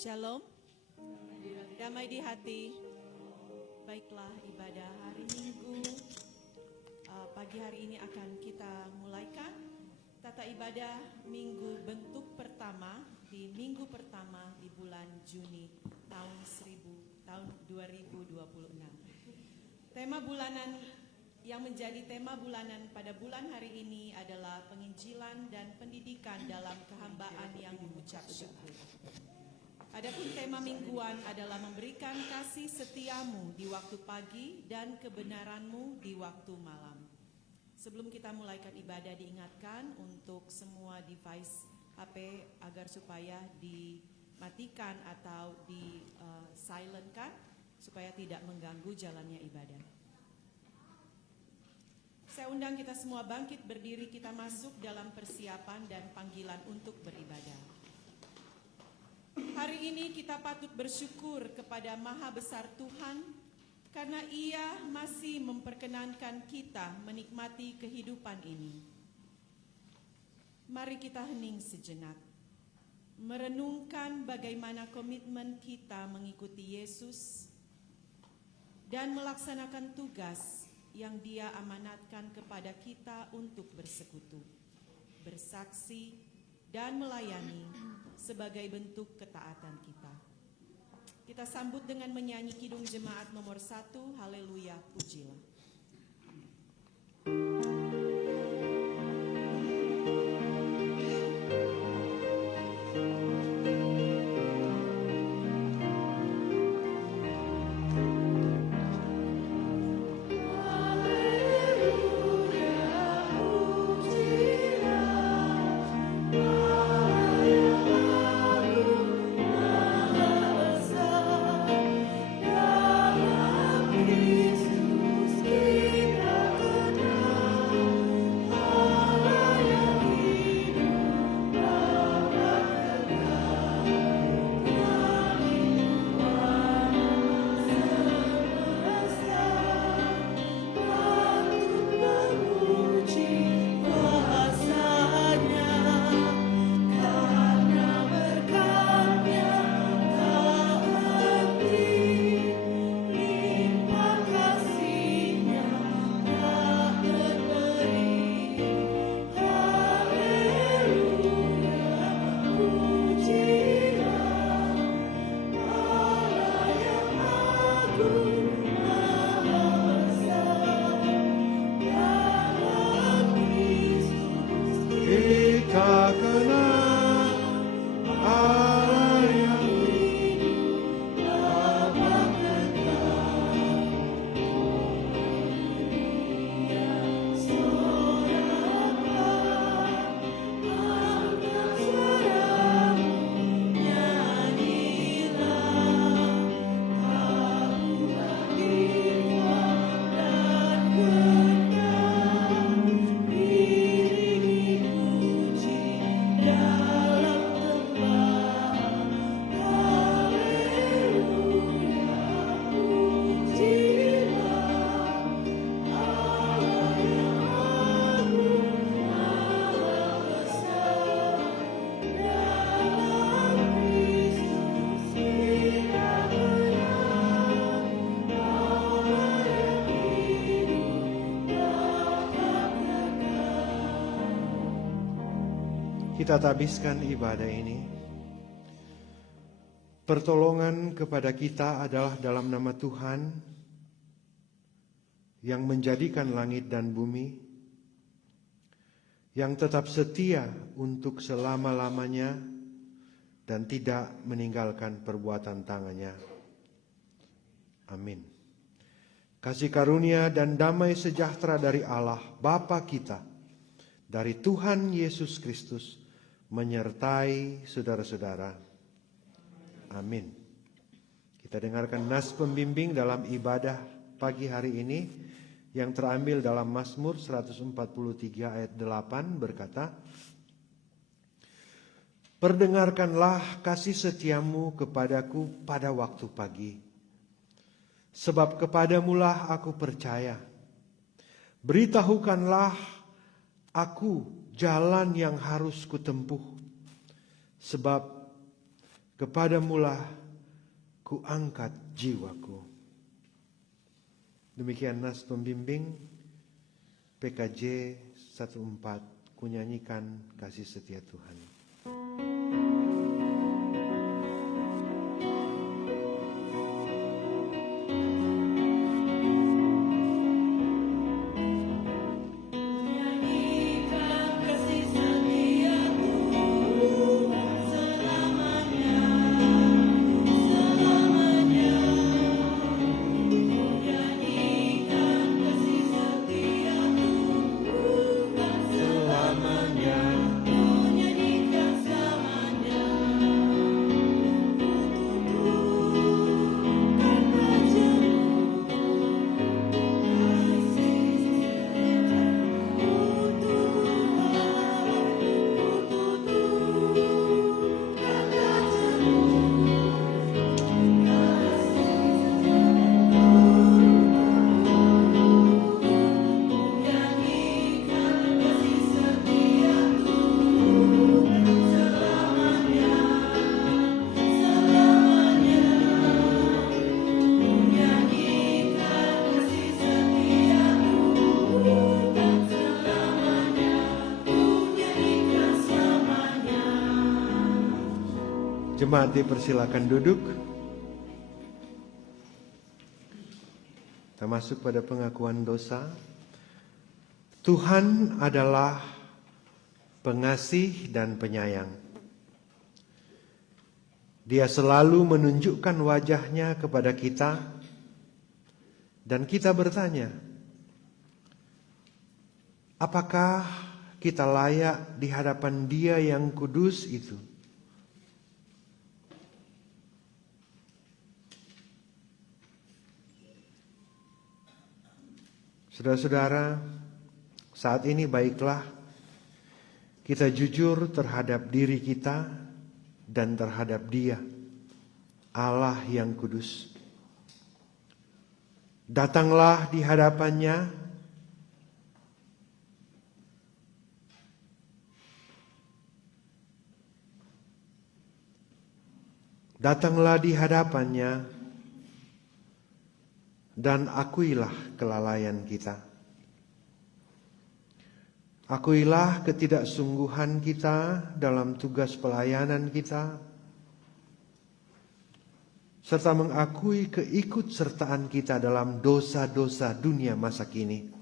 Shalom, damai di hati. Baiklah, ibadah hari Minggu pagi hari ini akan kita mulaikan. Tata ibadah minggu bentuk pertama di minggu pertama di bulan Juni tahun 2026. Tema bulanan yang menjadi tema bulanan pada bulan hari ini adalah penginjilan dan pendidikan dalam kehambaan yang mengucap syukur. Adapun tema mingguan adalah memberikan kasih setiamu di waktu pagi dan kebenaranmu di waktu malam. Sebelum kita mulaikan ibadah, diingatkan untuk semua device HP agar supaya dimatikan atau di-silentkan supaya tidak mengganggu jalannya ibadah. Saya undang kita semua bangkit berdiri, kita masuk dalam persiapan dan panggilan untuk beribadah. Hari ini kita patut bersyukur kepada Maha Besar Tuhan karena Ia masih memperkenankan kita menikmati kehidupan ini. Mari kita hening sejenak, merenungkan bagaimana komitmen kita mengikuti Yesus dan melaksanakan tugas yang Dia amanatkan kepada kita untuk bersekutu, bersaksi, dan melayani sebagai bentuk ketaatan kita. Kita sambut dengan menyanyi Kidung Jemaat nomor 1, Haleluya, Pujilah. Kita habiskan ibadah ini. Pertolongan kepada kita adalah dalam nama Tuhan yang menjadikan langit dan bumi, yang tetap setia untuk selama-lamanya dan tidak meninggalkan perbuatan tangannya. Amin. Kasih karunia dan damai sejahtera dari Allah Bapa kita, dari Tuhan Yesus Kristus, menyertai saudara-saudara. Amin. Kita dengarkan nas pembimbing dalam ibadah pagi hari ini yang terambil dalam Mazmur 143 ayat 8 berkata, "Perdengarkanlah kasih setiamu kepadaku pada waktu pagi, sebab kepadamulah aku percaya. Beritahukanlah aku jalan yang harus kutempuh, sebab Kepadamulah kuangkat jiwaku. Demikian nas pembimbing PKJ 14, kunyanyikan kasih setia Tuhan. Jemaat dipersilakan duduk. Kita masuk pada pengakuan dosa. Tuhan adalah pengasih dan penyayang. Dia selalu menunjukkan wajahnya kepada kita, dan kita bertanya, apakah kita layak di hadapan Dia yang kudus itu? Saudara-saudara, saat ini baiklah kita jujur terhadap diri kita dan terhadap Dia, Allah yang kudus. Datanglah di hadapannya dan akuilah kelalaian kita. Akuilah ketidaksungguhan kita dalam tugas pelayanan kita, serta mengakui keikutsertaan kita dalam dosa-dosa dunia masa kini.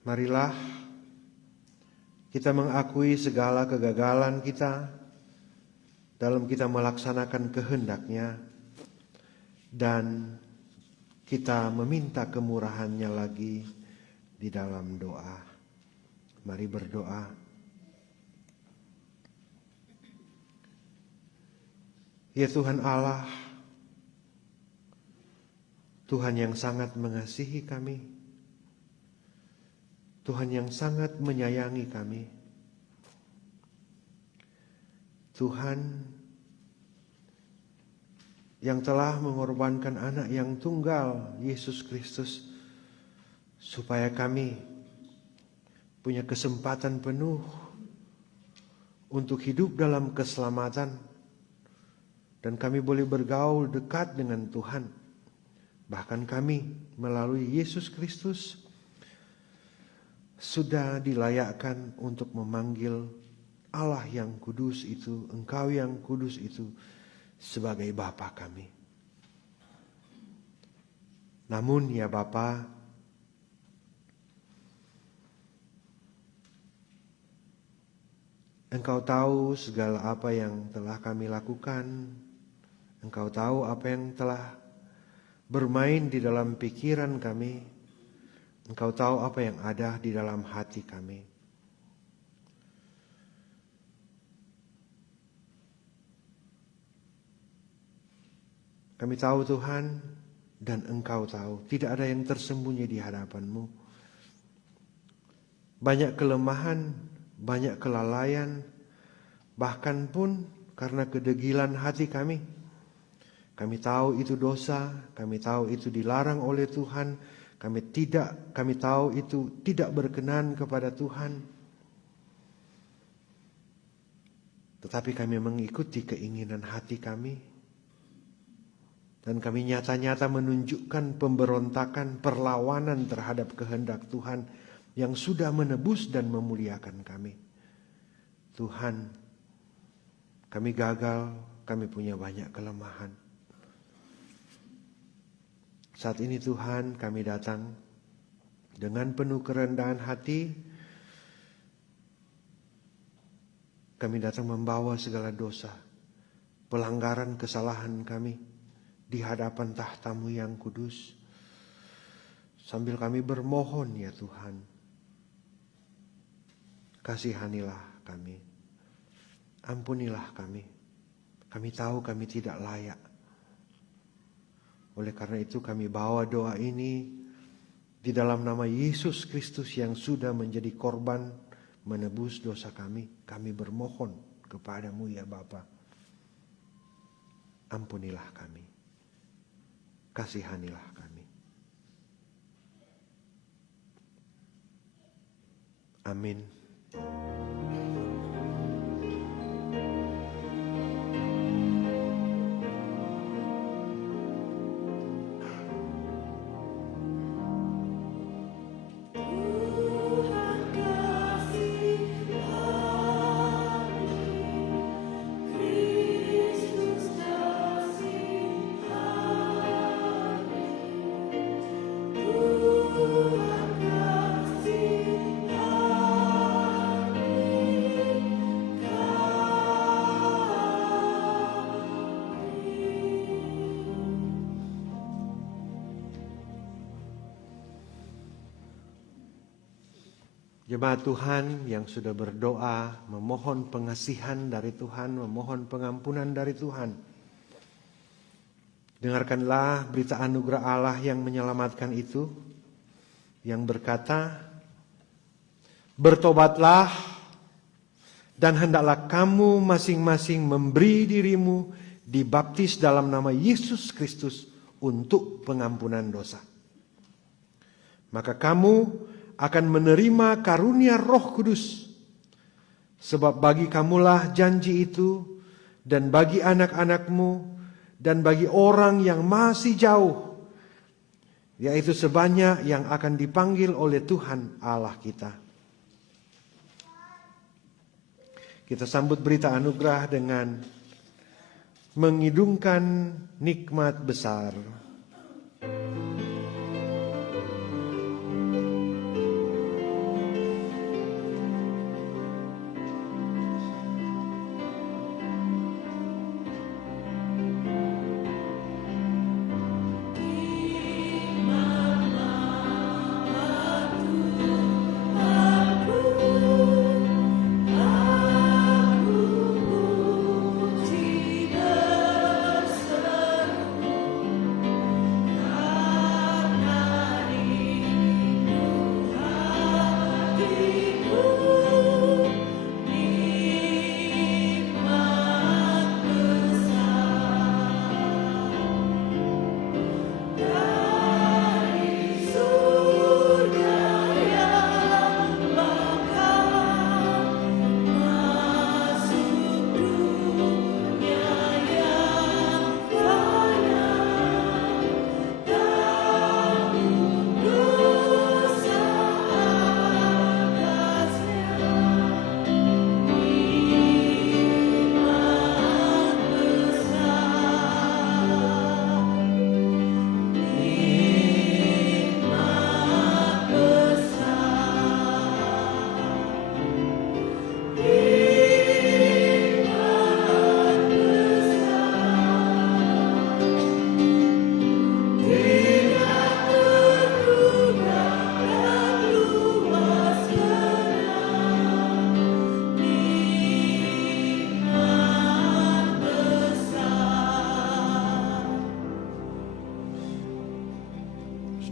Marilah kita mengakui segala kegagalan kita dalam kita melaksanakan kehendak-Nya, dan kita meminta kemurahan-Nya lagi di dalam doa. Mari berdoa. Ya Tuhan Allah, Tuhan yang sangat mengasihi kami, Tuhan yang sangat menyayangi kami, Tuhan yang telah mengorbankan anak yang tunggal, Yesus Kristus, supaya kami punya kesempatan penuh untuk hidup dalam keselamatan, dan kami boleh bergaul dekat dengan Tuhan. Bahkan kami melalui Yesus Kristus sudah dilayakkan untuk memanggil Allah yang kudus itu, Engkau yang kudus itu, sebagai Bapa kami. Namun ya Bapa, Engkau tahu segala apa yang telah kami lakukan. Engkau tahu apa yang telah bermain di dalam pikiran kami. Engkau tahu apa yang ada di dalam hati kami. Kami tahu Tuhan, dan Engkau tahu, tidak ada yang tersembunyi di hadapan-Mu. Banyak kelemahan, banyak kelalaian, bahkan pun karena kedegilan hati kami Kami tahu itu dosa, kami tahu itu dilarang oleh Tuhan, kami tahu itu tidak berkenan kepada Tuhan. Tetapi kami mengikuti keinginan hati kami. Dan kami nyata-nyata menunjukkan pemberontakan, perlawanan terhadap kehendak Tuhan yang sudah menebus dan memuliakan kami. Tuhan, kami gagal, kami punya banyak kelemahan. Saat ini Tuhan, kami datang dengan penuh kerendahan hati. Kami datang membawa segala dosa, pelanggaran, kesalahan kami di hadapan tahta-Mu yang kudus. Sambil kami bermohon ya Tuhan, kasihanilah kami, ampunilah kami. Kami tahu kami tidak layak. Oleh karena itu kami bawa doa ini di dalam nama Yesus Kristus yang sudah menjadi korban menebus dosa kami. Kami bermohon kepada-Mu ya Bapa. Ampunilah kami. Kasihanilah kami. Amin. Jemaat Tuhan yang sudah berdoa, memohon pengasihan dari Tuhan, memohon pengampunan dari Tuhan. Dengarkanlah berita anugerah Allah yang menyelamatkan itu, yang berkata, bertobatlah dan hendaklah kamu masing-masing memberi dirimu dibaptis dalam nama Yesus Kristus untuk pengampunan dosa. Maka kamu akan menerima karunia Roh Kudus. Sebab bagi kamulah janji itu, dan bagi anak-anakmu, dan bagi orang yang masih jauh, yaitu sebanyak yang akan dipanggil oleh Tuhan Allah kita. Kita sambut berita anugerah dengan mengidungkan nikmat besar.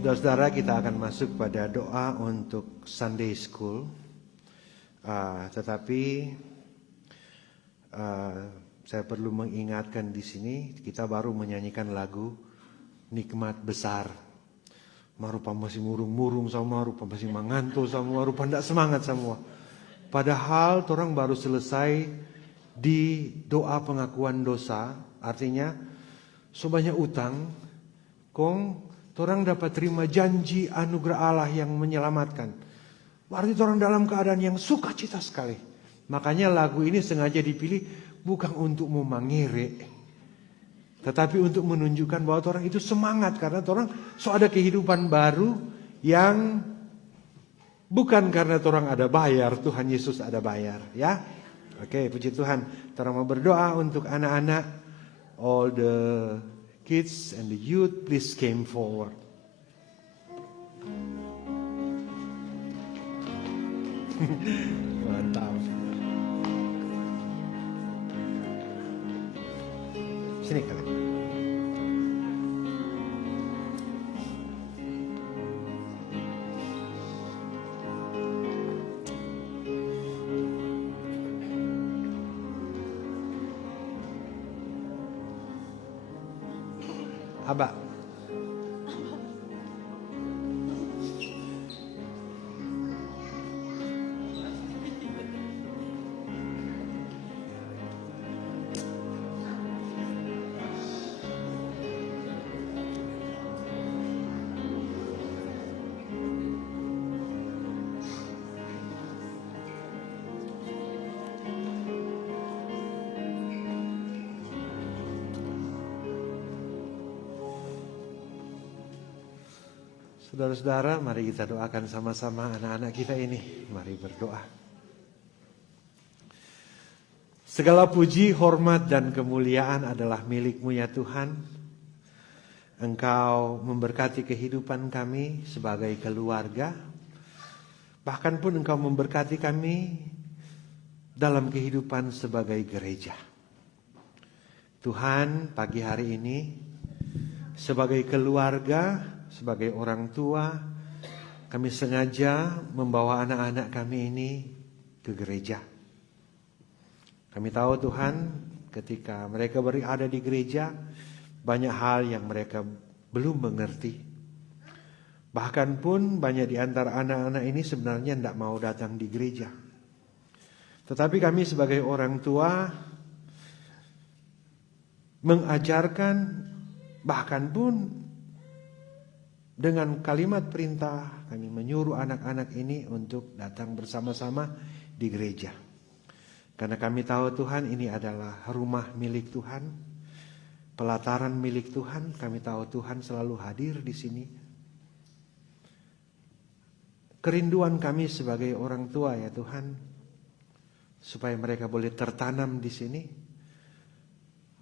Saudara-saudara, kita akan masuk pada doa untuk Sunday School. Tetapi saya perlu mengingatkan di sini, kita baru menyanyikan lagu Nikmat Besar. Marupa masih murung-murung sama, rupa masih mangantuk sama, rupa tidak semangat semua. Padahal orang baru selesai di doa pengakuan dosa, artinya sebanyak utang, orang dapat terima janji anugerah Allah yang menyelamatkan. Berarti orang dalam keadaan yang sukacita sekali. Makanya lagu ini sengaja dipilih bukan untuk memangere, tetapi untuk menunjukkan bahwa orang itu semangat karena orang ada kehidupan baru yang bukan karena orang ada bayar, Tuhan Yesus ada bayar, ya. Oke, puji Tuhan. Orang mau berdoa untuk anak-anak, all the kids and the youth, please came forward. Mantap. Sini kalian. Abah. Saudara-saudara, mari kita doakan sama-sama anak-anak kita ini. Mari berdoa. Segala puji, hormat, dan kemuliaan adalah milik-Mu ya Tuhan. Engkau memberkati kehidupan kami sebagai keluarga. Bahkan pun Engkau memberkati kami dalam kehidupan sebagai gereja. Tuhan, pagi hari ini sebagai keluarga, sebagai orang tua, kami sengaja membawa anak-anak kami ini ke gereja. Kami tahu Tuhan, ketika mereka berada di gereja, banyak hal yang mereka belum mengerti. Bahkan pun banyak di antara anak-anak ini sebenarnya tidak mau datang di gereja. Tetapi kami sebagai orang tua mengajarkan, bahkan pun dengan kalimat perintah kami menyuruh anak-anak ini untuk datang bersama-sama di gereja. Karena kami tahu Tuhan ini adalah rumah milik Tuhan, pelataran milik Tuhan. Kami tahu Tuhan selalu hadir di sini. Kerinduan kami sebagai orang tua ya Tuhan, supaya mereka boleh tertanam di sini,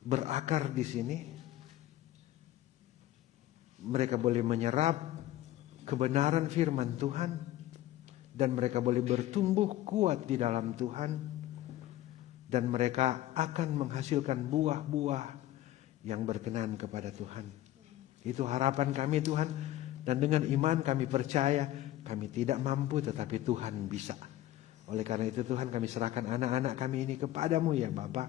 berakar di sini. Mereka boleh menyerap kebenaran firman Tuhan, dan mereka boleh bertumbuh kuat di dalam Tuhan, dan mereka akan menghasilkan buah-buah yang berkenan kepada Tuhan. Itu harapan kami Tuhan, dan dengan iman kami percaya kami tidak mampu tetapi Tuhan bisa. Oleh karena itu Tuhan, kami serahkan anak-anak kami ini kepadamu ya Bapa.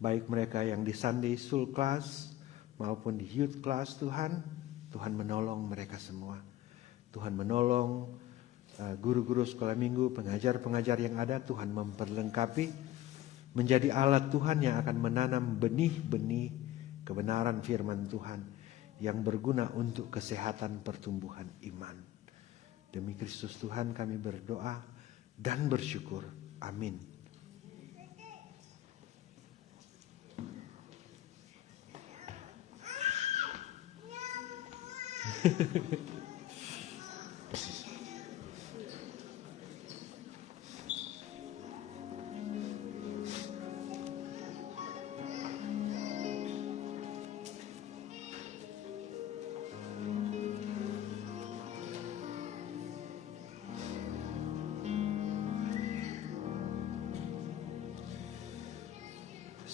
Baik mereka yang di Sunday School class maupun di youth class Tuhan, Tuhan menolong mereka semua. Tuhan menolong guru-guru sekolah minggu, pengajar-pengajar yang ada, Tuhan memperlengkapi, menjadi alat Tuhan yang akan menanam benih-benih kebenaran firman Tuhan yang berguna untuk kesehatan pertumbuhan iman. Demi Kristus Tuhan kami berdoa dan bersyukur. Amin.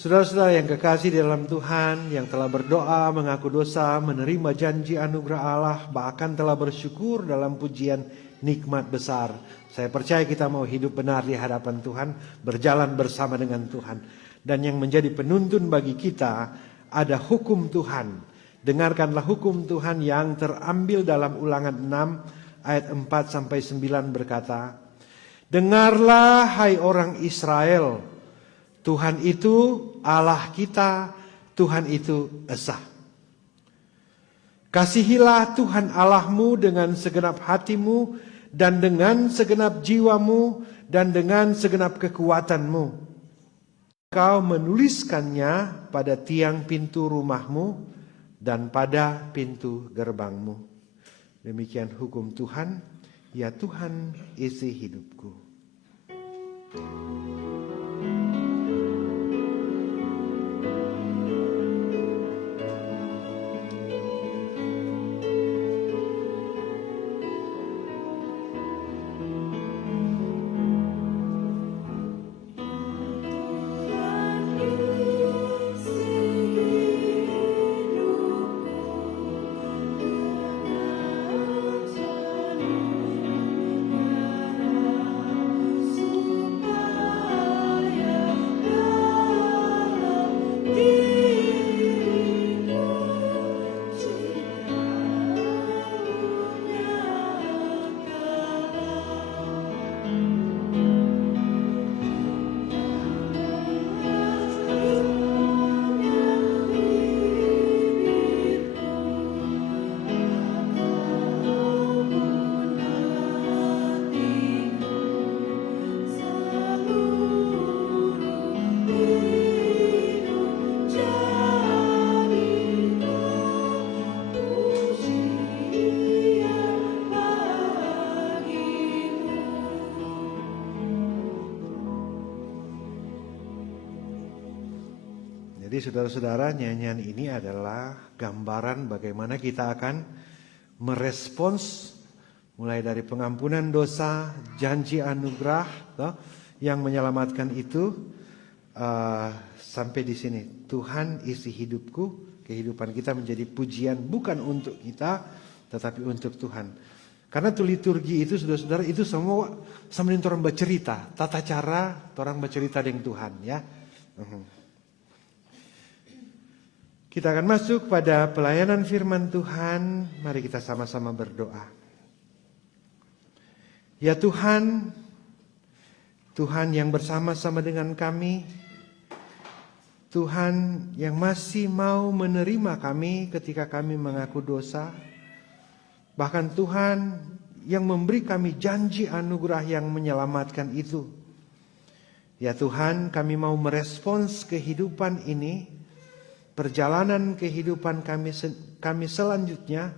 Saudara-saudara yang kekasih di dalam Tuhan, yang telah berdoa, mengaku dosa, menerima janji anugerah Allah, bahkan telah bersyukur dalam pujian nikmat besar. Saya percaya kita mau hidup benar di hadapan Tuhan, berjalan bersama dengan Tuhan. Dan yang menjadi penuntun bagi kita ada hukum Tuhan. Dengarkanlah hukum Tuhan yang terambil dalam Ulangan 6 ayat 4-9 berkata, dengarlah hai orang Israel, Tuhan itu Allah kita, Tuhan itu esa. Kasihilah Tuhan Allahmu dengan segenap hatimu dan dengan segenap jiwamu dan dengan segenap kekuatanmu. Kau menuliskannya pada tiang pintu rumahmu dan pada pintu gerbangmu. Demikian hukum Tuhan, ya Tuhan isi hidupku. Jadi saudara-saudara, nyanyian ini adalah gambaran bagaimana kita akan merespons mulai dari pengampunan dosa, janji anugerah yang menyelamatkan itu sampai di sini. Tuhan isi hidupku, kehidupan kita menjadi pujian bukan untuk kita tetapi untuk Tuhan. Karena itu liturgi itu saudara-saudara itu semua sama dengan orang bercerita, tata cara orang bercerita dengan Tuhan ya. Kita akan masuk pada pelayanan firman Tuhan. Mari kita sama-sama berdoa. Ya Tuhan, Tuhan yang bersama-sama dengan kami, Tuhan yang masih mau menerima kami ketika kami mengaku dosa, bahkan Tuhan yang memberi kami janji anugerah yang menyelamatkan itu. Ya Tuhan, kami mau merespons kehidupan ini, perjalanan kehidupan kami selanjutnya,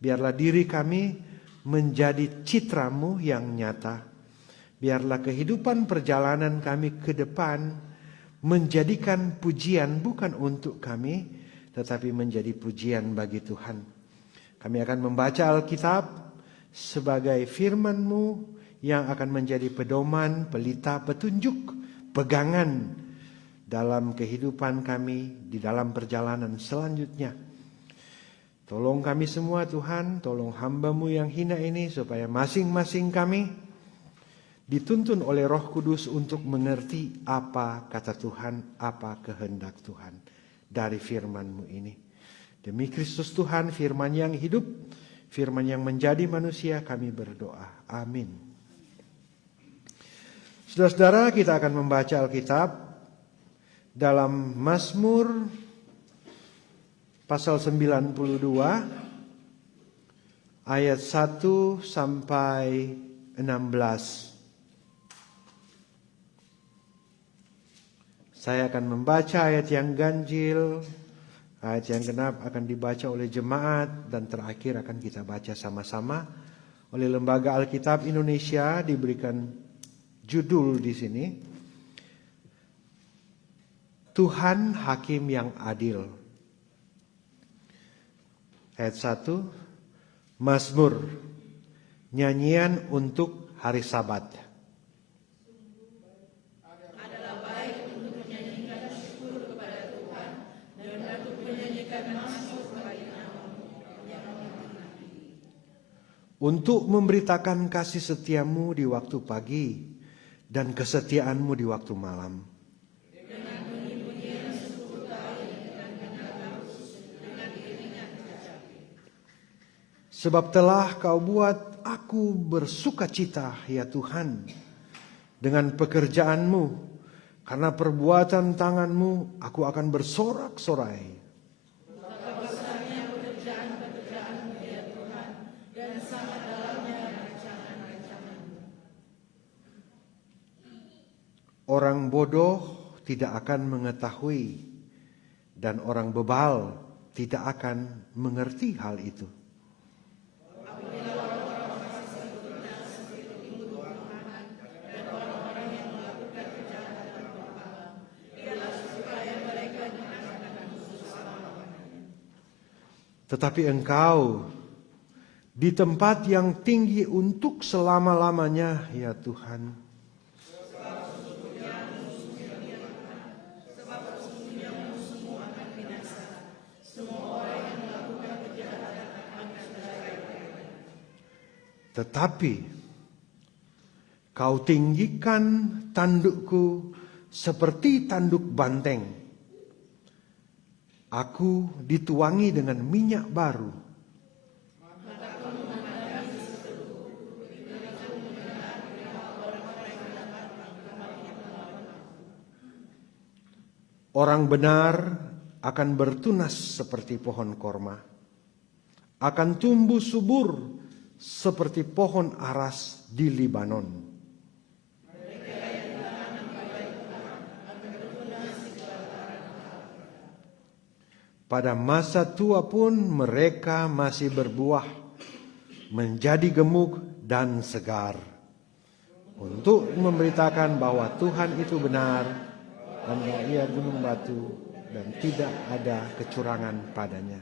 biarlah diri kami menjadi citramu yang nyata. Biarlah kehidupan perjalanan kami ke depan menjadikan pujian bukan untuk kami, tetapi menjadi pujian bagi Tuhan. Kami akan membaca Alkitab sebagai firman-Mu yang akan menjadi pedoman, pelita, petunjuk, pegangan dalam kehidupan kami di dalam perjalanan selanjutnya. Tolong kami semua Tuhan, tolong hamba-Mu yang hina ini supaya masing-masing kami dituntun oleh Roh Kudus untuk mengerti apa kata Tuhan, apa kehendak Tuhan dari firman-Mu ini. Demi Kristus Tuhan, firman yang hidup, firman yang menjadi manusia, kami berdoa. Amin. Saudara-saudara, kita akan membaca Alkitab dalam Mazmur pasal 92 ayat 1 sampai 16. Saya akan membaca ayat yang ganjil, ayat yang genap akan dibaca oleh jemaat, dan terakhir akan kita baca sama-sama oleh Lembaga Alkitab Indonesia. Diberikan judul di sini, Tuhan Hakim yang Adil. Ayat 1, Mazmur, nyanyian untuk hari Sabat. Adalah baik untuk menyanyikan syukur kepada Tuhan dan untuk menyanyikan mazmur bagi nama-Mu yang menghormati. Untuk memberitakan kasih setiamu di waktu pagi dan kesetiaanmu di waktu malam. Dengan Sebab telah Kau buat aku bersukacita, ya Tuhan, dengan pekerjaanmu. Karena perbuatan tanganmu aku akan bersorak-sorai. Orang bodoh tidak akan mengetahui, dan orang bebal tidak akan mengerti hal itu. Tetapi Engkau di tempat yang tinggi untuk selama-lamanya, ya Tuhan. Tetapi Kau tinggikan tandukku seperti tanduk banteng. Aku dituangi dengan minyak baru. Orang benar akan bertunas seperti pohon korma, akan tumbuh subur seperti pohon aras di Libanon. Pada masa tua pun mereka masih berbuah, menjadi gemuk dan segar, untuk memberitakan bahwa Tuhan itu benar dan bahwa Ia gunung batu dan tidak ada kecurangan padanya.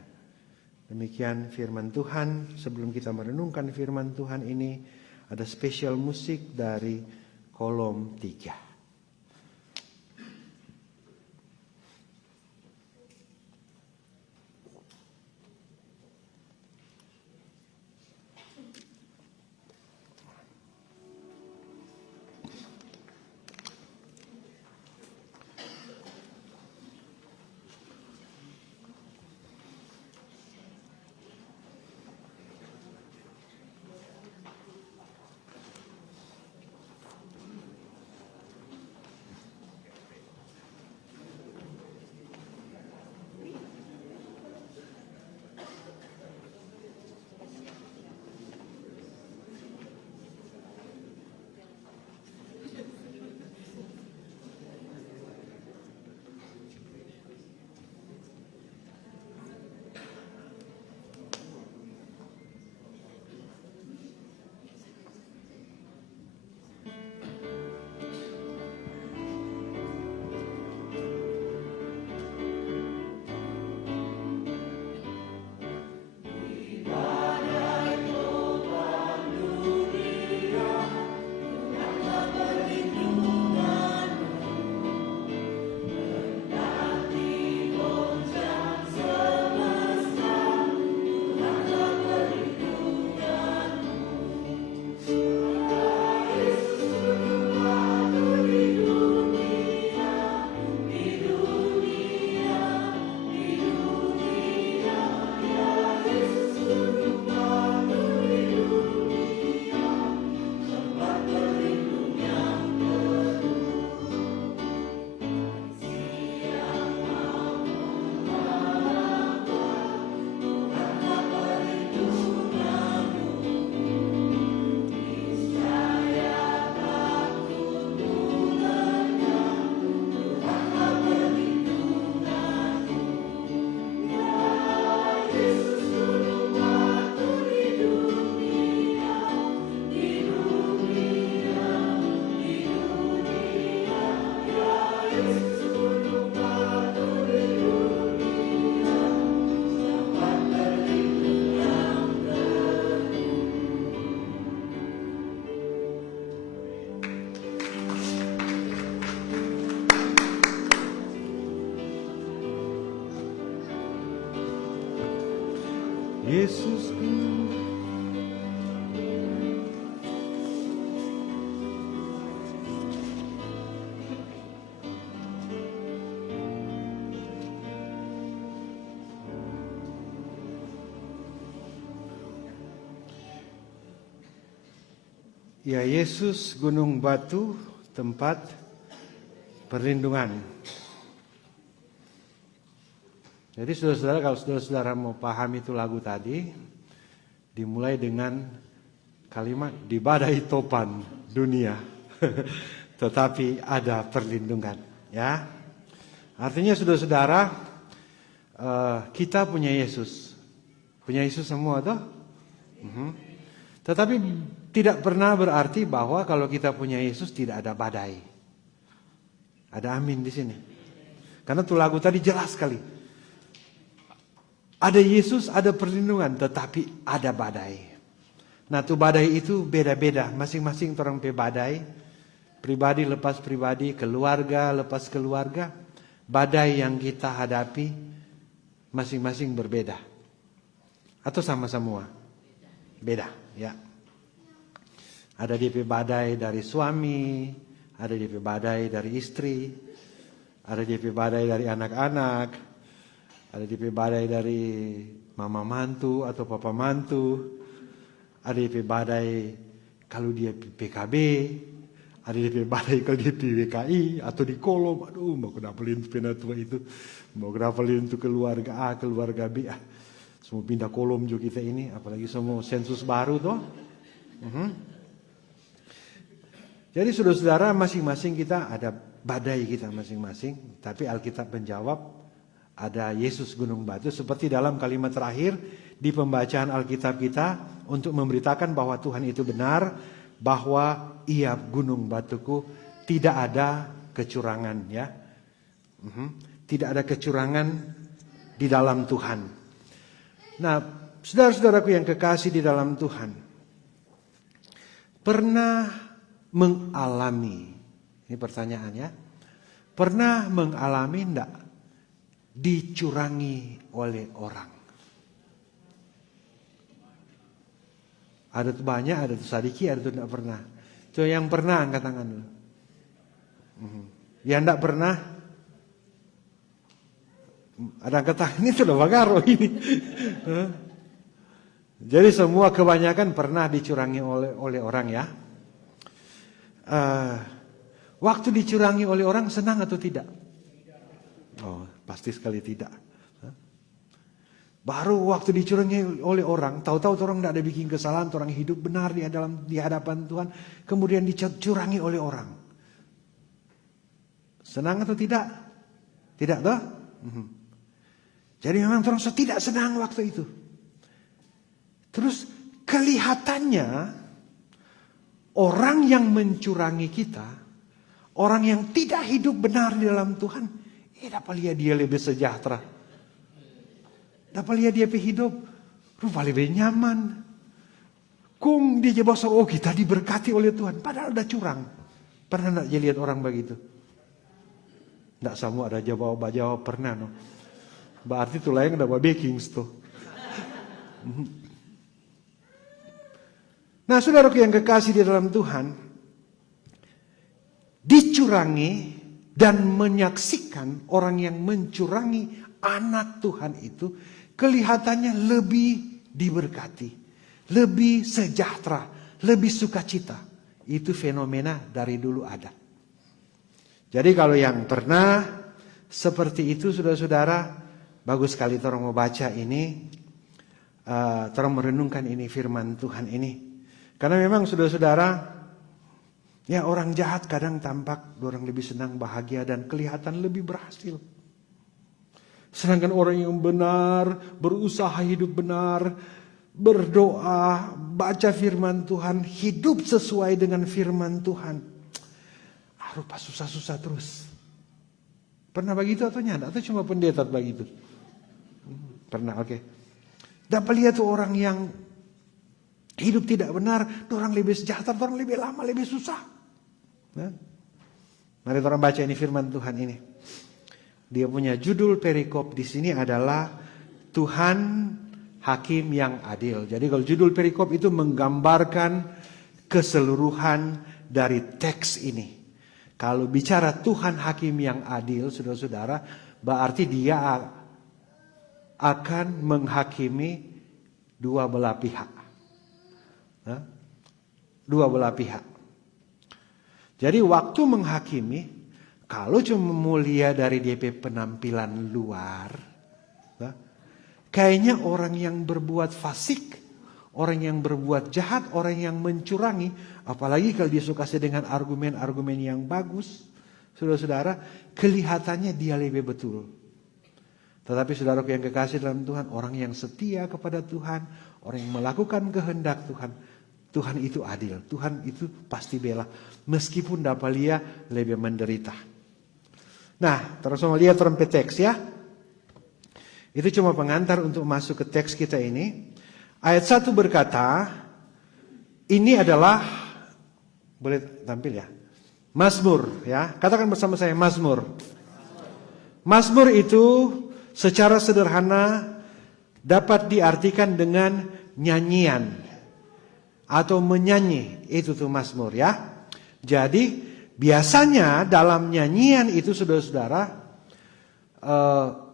Demikian firman Tuhan. Sebelum kita merenungkan firman Tuhan ini, ada spesial musik dari kolom 3. Yesusku, Ya Yesus, gunung batu, tempat perlindungan. Jadi saudara-saudara, kalau saudara-saudara mau paham itu lagu tadi, dimulai dengan kalimat di badai topan dunia, tetapi ada perlindungan. Ya, artinya saudara-saudara, kita punya Yesus semua, toh. Tetapi tidak pernah berarti bahwa kalau kita punya Yesus tidak ada badai. Ada amin di sini. Karena tuh lagu tadi jelas sekali. Ada Yesus, ada perlindungan, tetapi ada badai. Nah tuh badai itu beda-beda. Masing-masing orang pe badai. Pribadi lepas pribadi, keluarga lepas keluarga. Badai yang kita hadapi masing-masing berbeda. Atau sama semua? Beda, ya. Ada DP badai dari suami, ada DP badai dari istri, ada DP badai dari anak-anak, ada DP badai dari mama mantu atau papa mantu, ada DP badai kalau dia PKB, ada DP badai kalau dia di WKI atau di kolom. Aduh, mau kenapalin penatua itu, mau kenapalin itu keluarga A, keluarga B. Semua pindah kolom juga kita ini, apalagi semua sensus baru toh. Jadi saudara-saudara, masing-masing kita ada badai kita masing-masing. Tapi Alkitab menjawab ada Yesus gunung batu. Seperti dalam kalimat terakhir di pembacaan Alkitab kita untuk memberitakan bahwa Tuhan itu benar. Bahwa ia gunung batuku, tidak ada kecurangan, ya. Tidak ada kecurangan di dalam Tuhan. Nah, saudara-saudaraku yang kekasih di dalam Tuhan, pernah mengalami, ini pertanyaannya, pernah mengalami enggak dicurangi oleh orang? Ada tuh banyak, ada tuh sadiki, ada tuh enggak pernah. Coba yang pernah angkat tangan dulu. Yang enggak pernah, ada angkat tangan, ini sudah bagaro ini. Jadi semua kebanyakan pernah dicurangi oleh orang, ya. Waktu dicurangi oleh orang senang atau tidak? Oh, pasti sekali tidak. Baru waktu dicurangi oleh orang, tahu-tahu orang tidak ada bikin kesalahan, orang hidup benar di hadapan Tuhan, kemudian dicurangi oleh orang. Senang atau tidak? Tidak toh? Jadi memang orang tidak senang waktu itu. Terus kelihatannya orang yang mencurangi kita, orang yang tidak hidup benar di dalam Tuhan, dapat lihat dia lebih sejahtera. Dapat lihat dia hidup rupa lebih nyaman. Kung dia jebak oh kita diberkati oleh Tuhan, padahal udah curang. Pernah enggak lihat orang begitu? Enggak semua ada jawab pernah, no. Berarti itu lain ada baking tuh. Nah, saudaraku yang kekasih di dalam Tuhan, dicurangi dan menyaksikan orang yang mencurangi anak Tuhan itu kelihatannya lebih diberkati, lebih sejahtera, lebih sukacita. Itu fenomena dari dulu ada. Jadi kalau yang pernah seperti itu, saudara-saudara, bagus sekali orang mau baca ini, orang merenungkan ini firman Tuhan ini. Karena memang saudara-saudara, ya orang jahat kadang tampak orang lebih senang, bahagia dan kelihatan lebih berhasil. Sedangkan orang yang benar, berusaha hidup benar, berdoa, baca firman Tuhan, hidup sesuai dengan firman Tuhan, rupa susah-susah terus. Pernah begitu atau nyanda? Atau cuma pendeta begitu? Pernah, oke. Dapat lihat tuh orang yang hidup tidak benar, orang lebih sejahtera, orang lebih lama, lebih susah. Nah, mari orang baca ini firman Tuhan ini. Dia punya judul perikop di sini adalah Tuhan Hakim yang Adil. Jadi kalau judul perikop itu menggambarkan keseluruhan dari teks ini. Kalau bicara Tuhan Hakim yang Adil, saudara-saudara, berarti dia akan menghakimi dua belah pihak. dua belah pihak. Jadi waktu menghakimi, kalau cuma mulia dari DP penampilan luar, kayaknya orang yang berbuat fasik, orang yang berbuat jahat, orang yang mencurangi, apalagi kalau dia suka dengan argumen-argumen yang bagus, saudara-saudara, kelihatannya dia lebih betul. Tetapi saudaraku yang kekasih dalam Tuhan, orang yang setia kepada Tuhan, orang yang melakukan kehendak Tuhan, Tuhan itu adil, Tuhan itu pasti bela, meskipun dapat dia lebih menderita. Nah, terus mau lihat trompet teks ya. Itu cuma pengantar untuk masuk ke teks kita ini. Ayat 1 berkata, ini adalah, boleh tampil ya, Mazmur ya. Katakan bersama saya, Mazmur. Mazmur itu secara sederhana dapat diartikan dengan nyanyian atau menyanyi, itu tuh Mazmur ya. Jadi biasanya dalam nyanyian itu saudara-saudara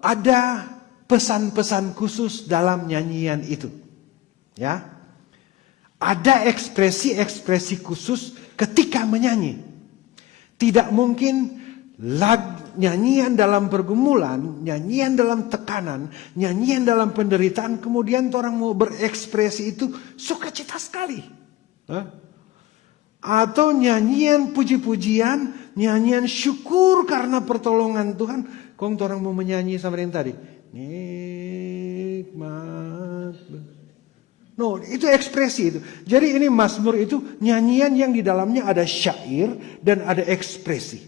ada pesan-pesan khusus dalam nyanyian itu. Ya. Ada ekspresi-ekspresi khusus ketika menyanyi. Tidak mungkin nyanyian dalam pergumulan, nyanyian dalam tekanan, nyanyian dalam penderitaan, kemudian orang mau berekspresi itu sukacita sekali. Atau nyanyian puji-pujian, nyanyian syukur karena pertolongan Tuhan. Kong orang mau menyanyi sama yang tadi. Nikmat. No, itu ekspresi itu. Jadi ini Mazmur itu nyanyian yang di dalamnya ada syair dan ada ekspresi.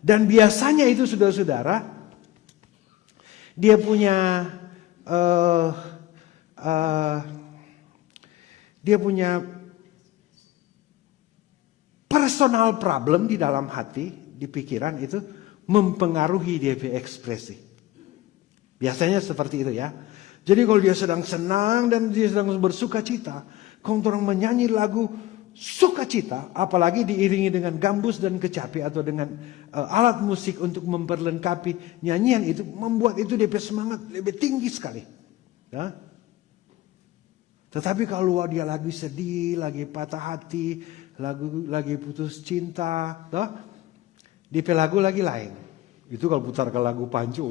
Dan biasanya itu saudara-saudara, dia punya personal problem di dalam hati, di pikiran itu mempengaruhi dia punya ekspresi. Biasanya seperti itu ya. Jadi kalau dia sedang senang dan dia sedang bersuka cita, kalau orang menyanyi lagu sukacita, apalagi diiringi dengan gambus dan kecapi atau dengan alat musik untuk memperlengkapi nyanyian itu, membuat itu dia semangat lebih tinggi sekali. Ya. Tetapi kalau dia lagi sedih, lagi patah hati, lagi putus cinta, di lagu lagi lain. Itu kalau putar ke lagu pancu,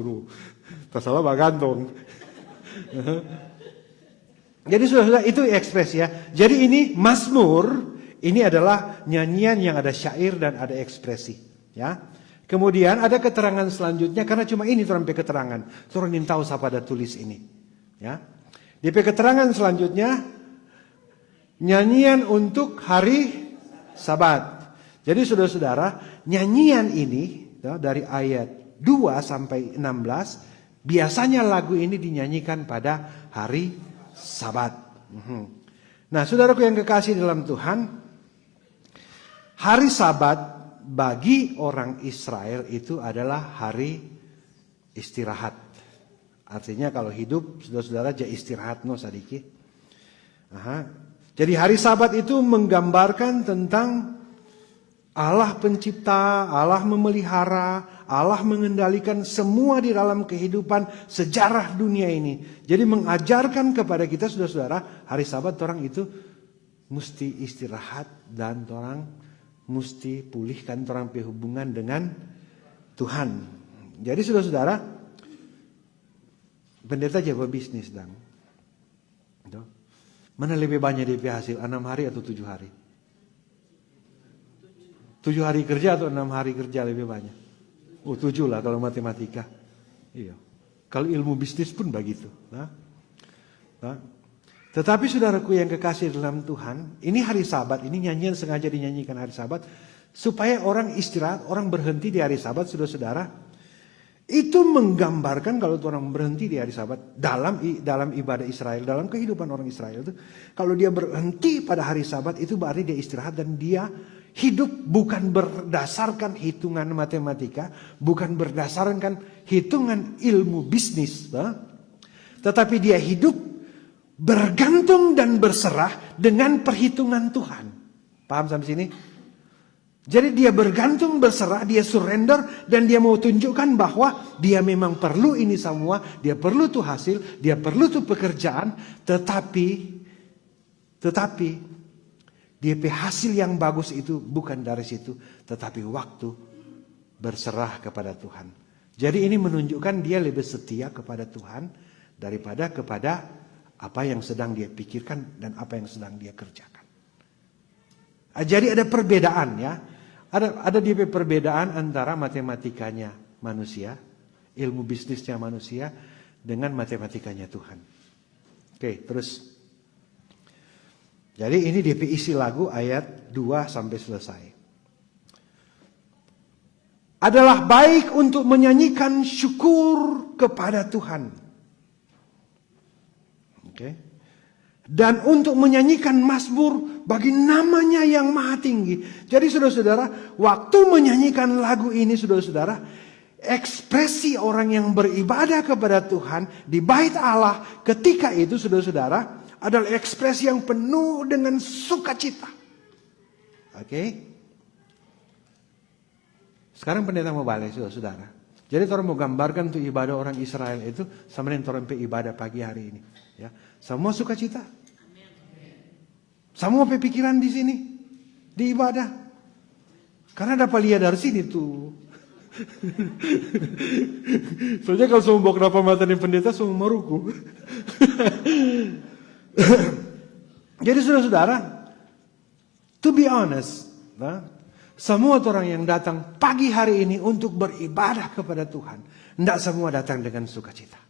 tersalah bagantong. Jadi saudara itu ekspresi ya. Jadi ini Mazmur, ini adalah nyanyian yang ada syair dan ada ekspresi. Ya. Kemudian ada keterangan selanjutnya karena cuma ini sampai keterangan. Orang ingin tahu siapa ada tulis ini. Ya. Di keterangan selanjutnya nyanyian untuk hari Sabat. Jadi saudara-saudara, nyanyian ini dari ayat 2 sampai 16 biasanya lagu ini dinyanyikan pada hari Sabat. Nah, saudaraku yang kekasih dalam Tuhan, hari Sabat bagi orang Israel itu adalah hari istirahat. Artinya kalau hidup, saudara-saudara jadi istirahat no sadiki. Jadi hari Sabat itu menggambarkan tentang Allah pencipta, Allah memelihara, Allah mengendalikan semua di dalam kehidupan sejarah dunia ini. Jadi mengajarkan kepada kita saudara-saudara, hari Sabat orang itu mesti istirahat dan orang mesti pulihkan orang hubungan dengan Tuhan. Jadi saudara-saudara, pendeta jago bisnis dong. Mana lebih banyak DP hasil, 6 hari atau 7 hari? 7 hari kerja atau 6 hari kerja lebih banyak? 7 lah kalau matematika. Iya. Kalau ilmu bisnis pun begitu. Tetapi saudaraku yang kekasih dalam Tuhan, ini hari Sabat, ini nyanyian sengaja dinyanyikan hari Sabat, supaya orang istirahat, orang berhenti di hari Sabat, saudara-saudara. Itu menggambarkan kalau orang berhenti di hari Sabat dalam ibadah Israel, dalam kehidupan orang Israel itu, kalau dia berhenti pada hari Sabat itu berarti dia istirahat dan dia hidup bukan berdasarkan hitungan matematika, bukan berdasarkan hitungan ilmu bisnis, tetapi dia hidup bergantung dan berserah dengan perhitungan Tuhan. Paham sampai sini? Jadi dia bergantung, berserah, dia surrender dan dia mau tunjukkan bahwa dia memang perlu ini semua, dia perlu tuh hasil, dia perlu tuh pekerjaan, tetapi DP hasil yang bagus itu bukan dari situ, tetapi waktu berserah kepada Tuhan. Jadi ini menunjukkan dia lebih setia kepada Tuhan daripada kepada apa yang sedang dia pikirkan dan apa yang sedang dia kerjakan. Jadi ada perbedaan ya. Ada DP perbedaan antara matematikanya manusia, ilmu bisnisnya manusia dengan matematikanya Tuhan. Oke, terus. Jadi ini DP isi lagu ayat 2 sampai selesai. Adalah baik untuk menyanyikan syukur kepada Tuhan. Oke. Dan untuk menyanyikan mazmur bagi namanya yang maha tinggi. Jadi saudara-saudara, waktu menyanyikan lagu ini saudara-saudara, ekspresi orang yang beribadah kepada Tuhan di bait Allah ketika itu saudara-saudara, adalah ekspresi yang penuh dengan sukacita. Oke. Sekarang pendeta mau balik saudara. Jadi orang mau gambarkan tuh ibadah orang Israel itu sama dengan orang ibadah pagi hari ini. Ya, semua sukacita. Semua pikiran di sini di ibadah. Karena dapat lihat dari sini tuh. Soalnya kalau semua bawa kenapa mata nih pendeta semua meruku. Jadi saudara-saudara, to be honest, nah, semua orang yang datang pagi hari ini untuk beribadah kepada Tuhan, tidak semua datang dengan sukacita.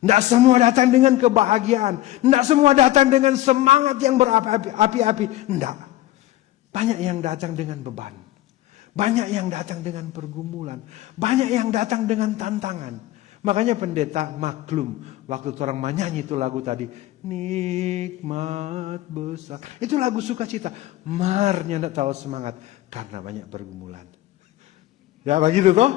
Tidak semua datang dengan kebahagiaan. Tidak semua datang dengan semangat yang berapi-api. Tidak. Banyak yang datang dengan beban. Banyak yang datang dengan pergumulan. Banyak yang datang dengan tantangan. Makanya pendeta maklum waktu orang menyanyi itu lagu tadi, nikmat besar. Itu lagu sukacita. Marnya tidak tahu semangat karena banyak pergumulan. Ya begitu toh?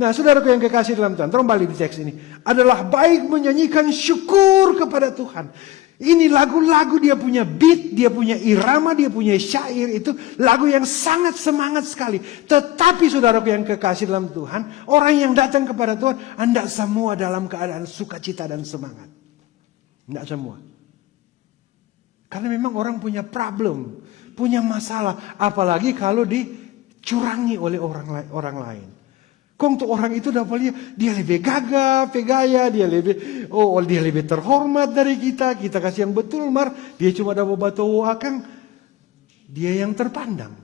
Nah, saudaraku yang kekasih dalam Tuhan, kembali di teks ini, adalah baik menyanyikan syukur kepada Tuhan. Ini lagu-lagu dia punya beat, dia punya irama, dia punya syair, itu lagu yang sangat semangat sekali. Tetapi saudaraku yang kekasih dalam Tuhan, orang yang datang kepada Tuhan, anda semua dalam keadaan sukacita dan semangat. Tidak semua. Karena memang orang punya problem, punya masalah, apalagi kalau dicurangi oleh orang lain. Kok untuk orang itu dapat lihat dia lebih gagah, gaya, dia lebih terhormat dari kita. Kita kasih yang betul, dia cuma dapat batu akang, dia yang terpandang.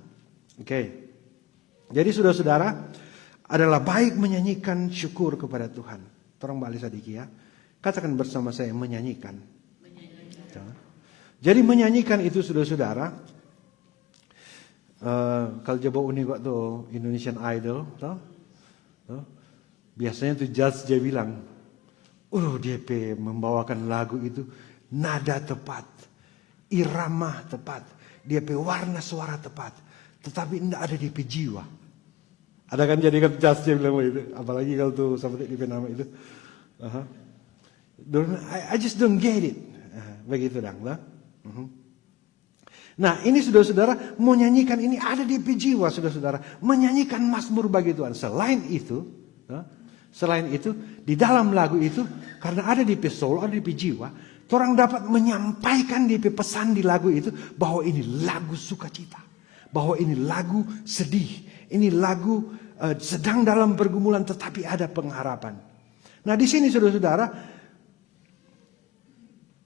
Oke. Jadi saudara-saudara, adalah baik menyanyikan syukur kepada Tuhan. Tolong balik sedikit ya. Katakan bersama saya menyanyikan. Jadi menyanyikan itu saudara-saudara. Kalau coba unik waktu Indonesian Idol, toh? Biasanya tuh judge dia bilang, DP membawakan lagu itu nada tepat, irama tepat, DP warna suara tepat, tetapi tidak ada DP jiwa. Ada kan jadi kan judge dia bilang itu, apalagi kalau tuh sampai DP nama itu, I just don't get it, begitu dong, lah. Nah ini saudara-saudara, menyanyikan ini ada di jiwa saudara-saudara. Menyanyikan mazmur bagi Tuhan. Selain itu, di dalam lagu itu, karena ada di soul, ada di jiwa, orang dapat menyampaikan di pesan di lagu itu, bahwa ini lagu sukacita. Bahwa ini lagu sedih. Ini lagu sedang dalam pergumulan tetapi ada pengharapan. Nah di sini saudara-saudara,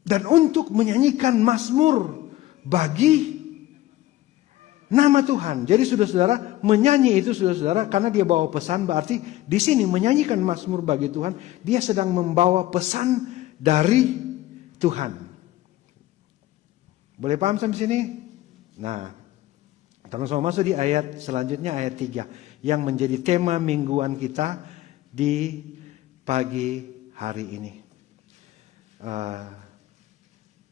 dan untuk menyanyikan mazmur bagi nama Tuhan. Jadi saudara-saudara, menyanyi itu saudara-saudara karena dia bawa pesan, berarti di sini menyanyikan mazmur bagi Tuhan, dia sedang membawa pesan dari Tuhan. Boleh paham sampai sini? Nah, sama masuk di ayat selanjutnya, ayat 3 yang menjadi tema mingguan kita di pagi hari ini.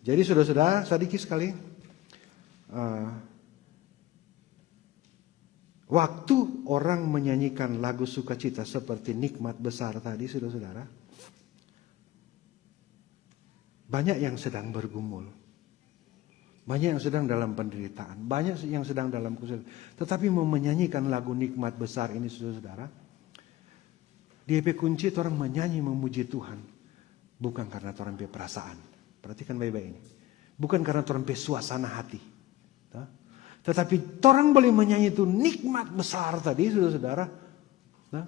Jadi saudara-saudara, sedikit sekali. Waktu orang menyanyikan lagu sukacita seperti nikmat besar tadi, saudara-saudara, banyak yang sedang bergumul, banyak yang sedang dalam penderitaan, banyak yang sedang dalam kesulitan. Tetapi mau menyanyikan lagu nikmat besar ini, saudara-saudara, DP kunci orang menyanyi memuji Tuhan bukan karena orang perasaan. Perhatikan baik-baik ini. Bukan karena orang suasana hati. Tetapi orang boleh menyanyi itu nikmat besar tadi, saudara-saudara. Nah,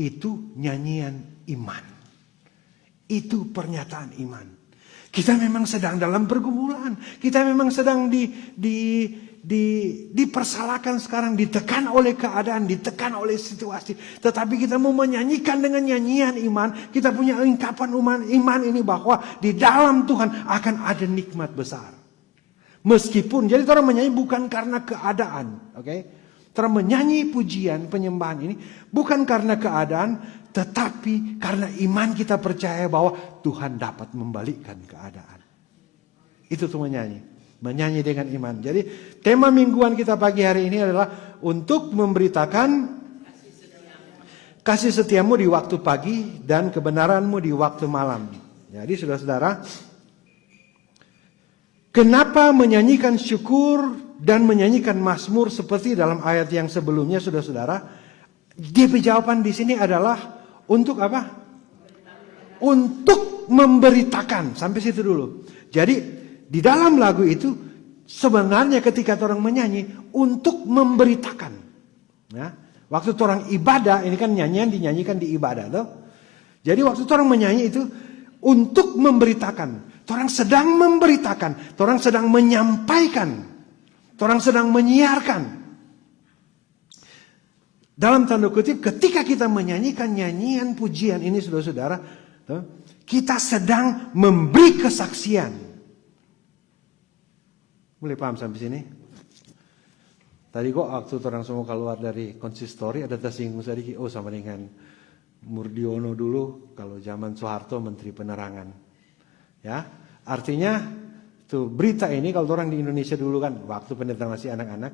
itu nyanyian iman. Itu pernyataan iman. Kita memang sedang dalam pergumulan. Kita memang sedang dipersalahkan sekarang, ditekan oleh keadaan, ditekan oleh situasi. Tetapi kita mau menyanyikan dengan nyanyian iman. Kita punya ungkapan iman ini bahwa di dalam Tuhan akan ada nikmat besar. Meskipun, jadi orang menyanyi bukan karena keadaan. Oke? Orang menyanyi pujian, penyembahan ini bukan karena keadaan, tetapi karena iman kita percaya bahwa Tuhan dapat membalikkan keadaan. Itu tuh menyanyi. Menyanyi dengan iman. Jadi tema mingguan kita pagi hari ini adalah untuk memberitakan kasih setiamu di waktu pagi dan kebenaranmu di waktu malam. Jadi saudara-saudara, kenapa menyanyikan syukur dan menyanyikan mazmur seperti dalam ayat yang sebelumnya, saudara-saudara? Dia jawaban di sini adalah untuk apa? Untuk memberitakan. Sampai situ dulu. Jadi di dalam lagu itu sebenarnya ketika orang menyanyi untuk memberitakan. Ya, waktu orang ibadah, ini kan nyanyian dinyanyikan di ibadah, toh? Jadi waktu orang menyanyi itu untuk memberitakan. Orang sedang memberitakan, orang sedang menyampaikan, orang sedang menyiarkan. Dalam tanda kutip, ketika kita menyanyikan nyanyian pujian ini, saudara-saudara, kita sedang memberi kesaksian. Mulai paham sampai sini? Tadi kok waktu orang semua keluar dari konsistori ada tersinggung sedikit. Oh, sama dengan Murdiono dulu, kalau zaman Soeharto Menteri Penerangan. Ya, artinya tuh berita ini kalau orang di Indonesia dulu kan waktu pendeta masih anak-anak,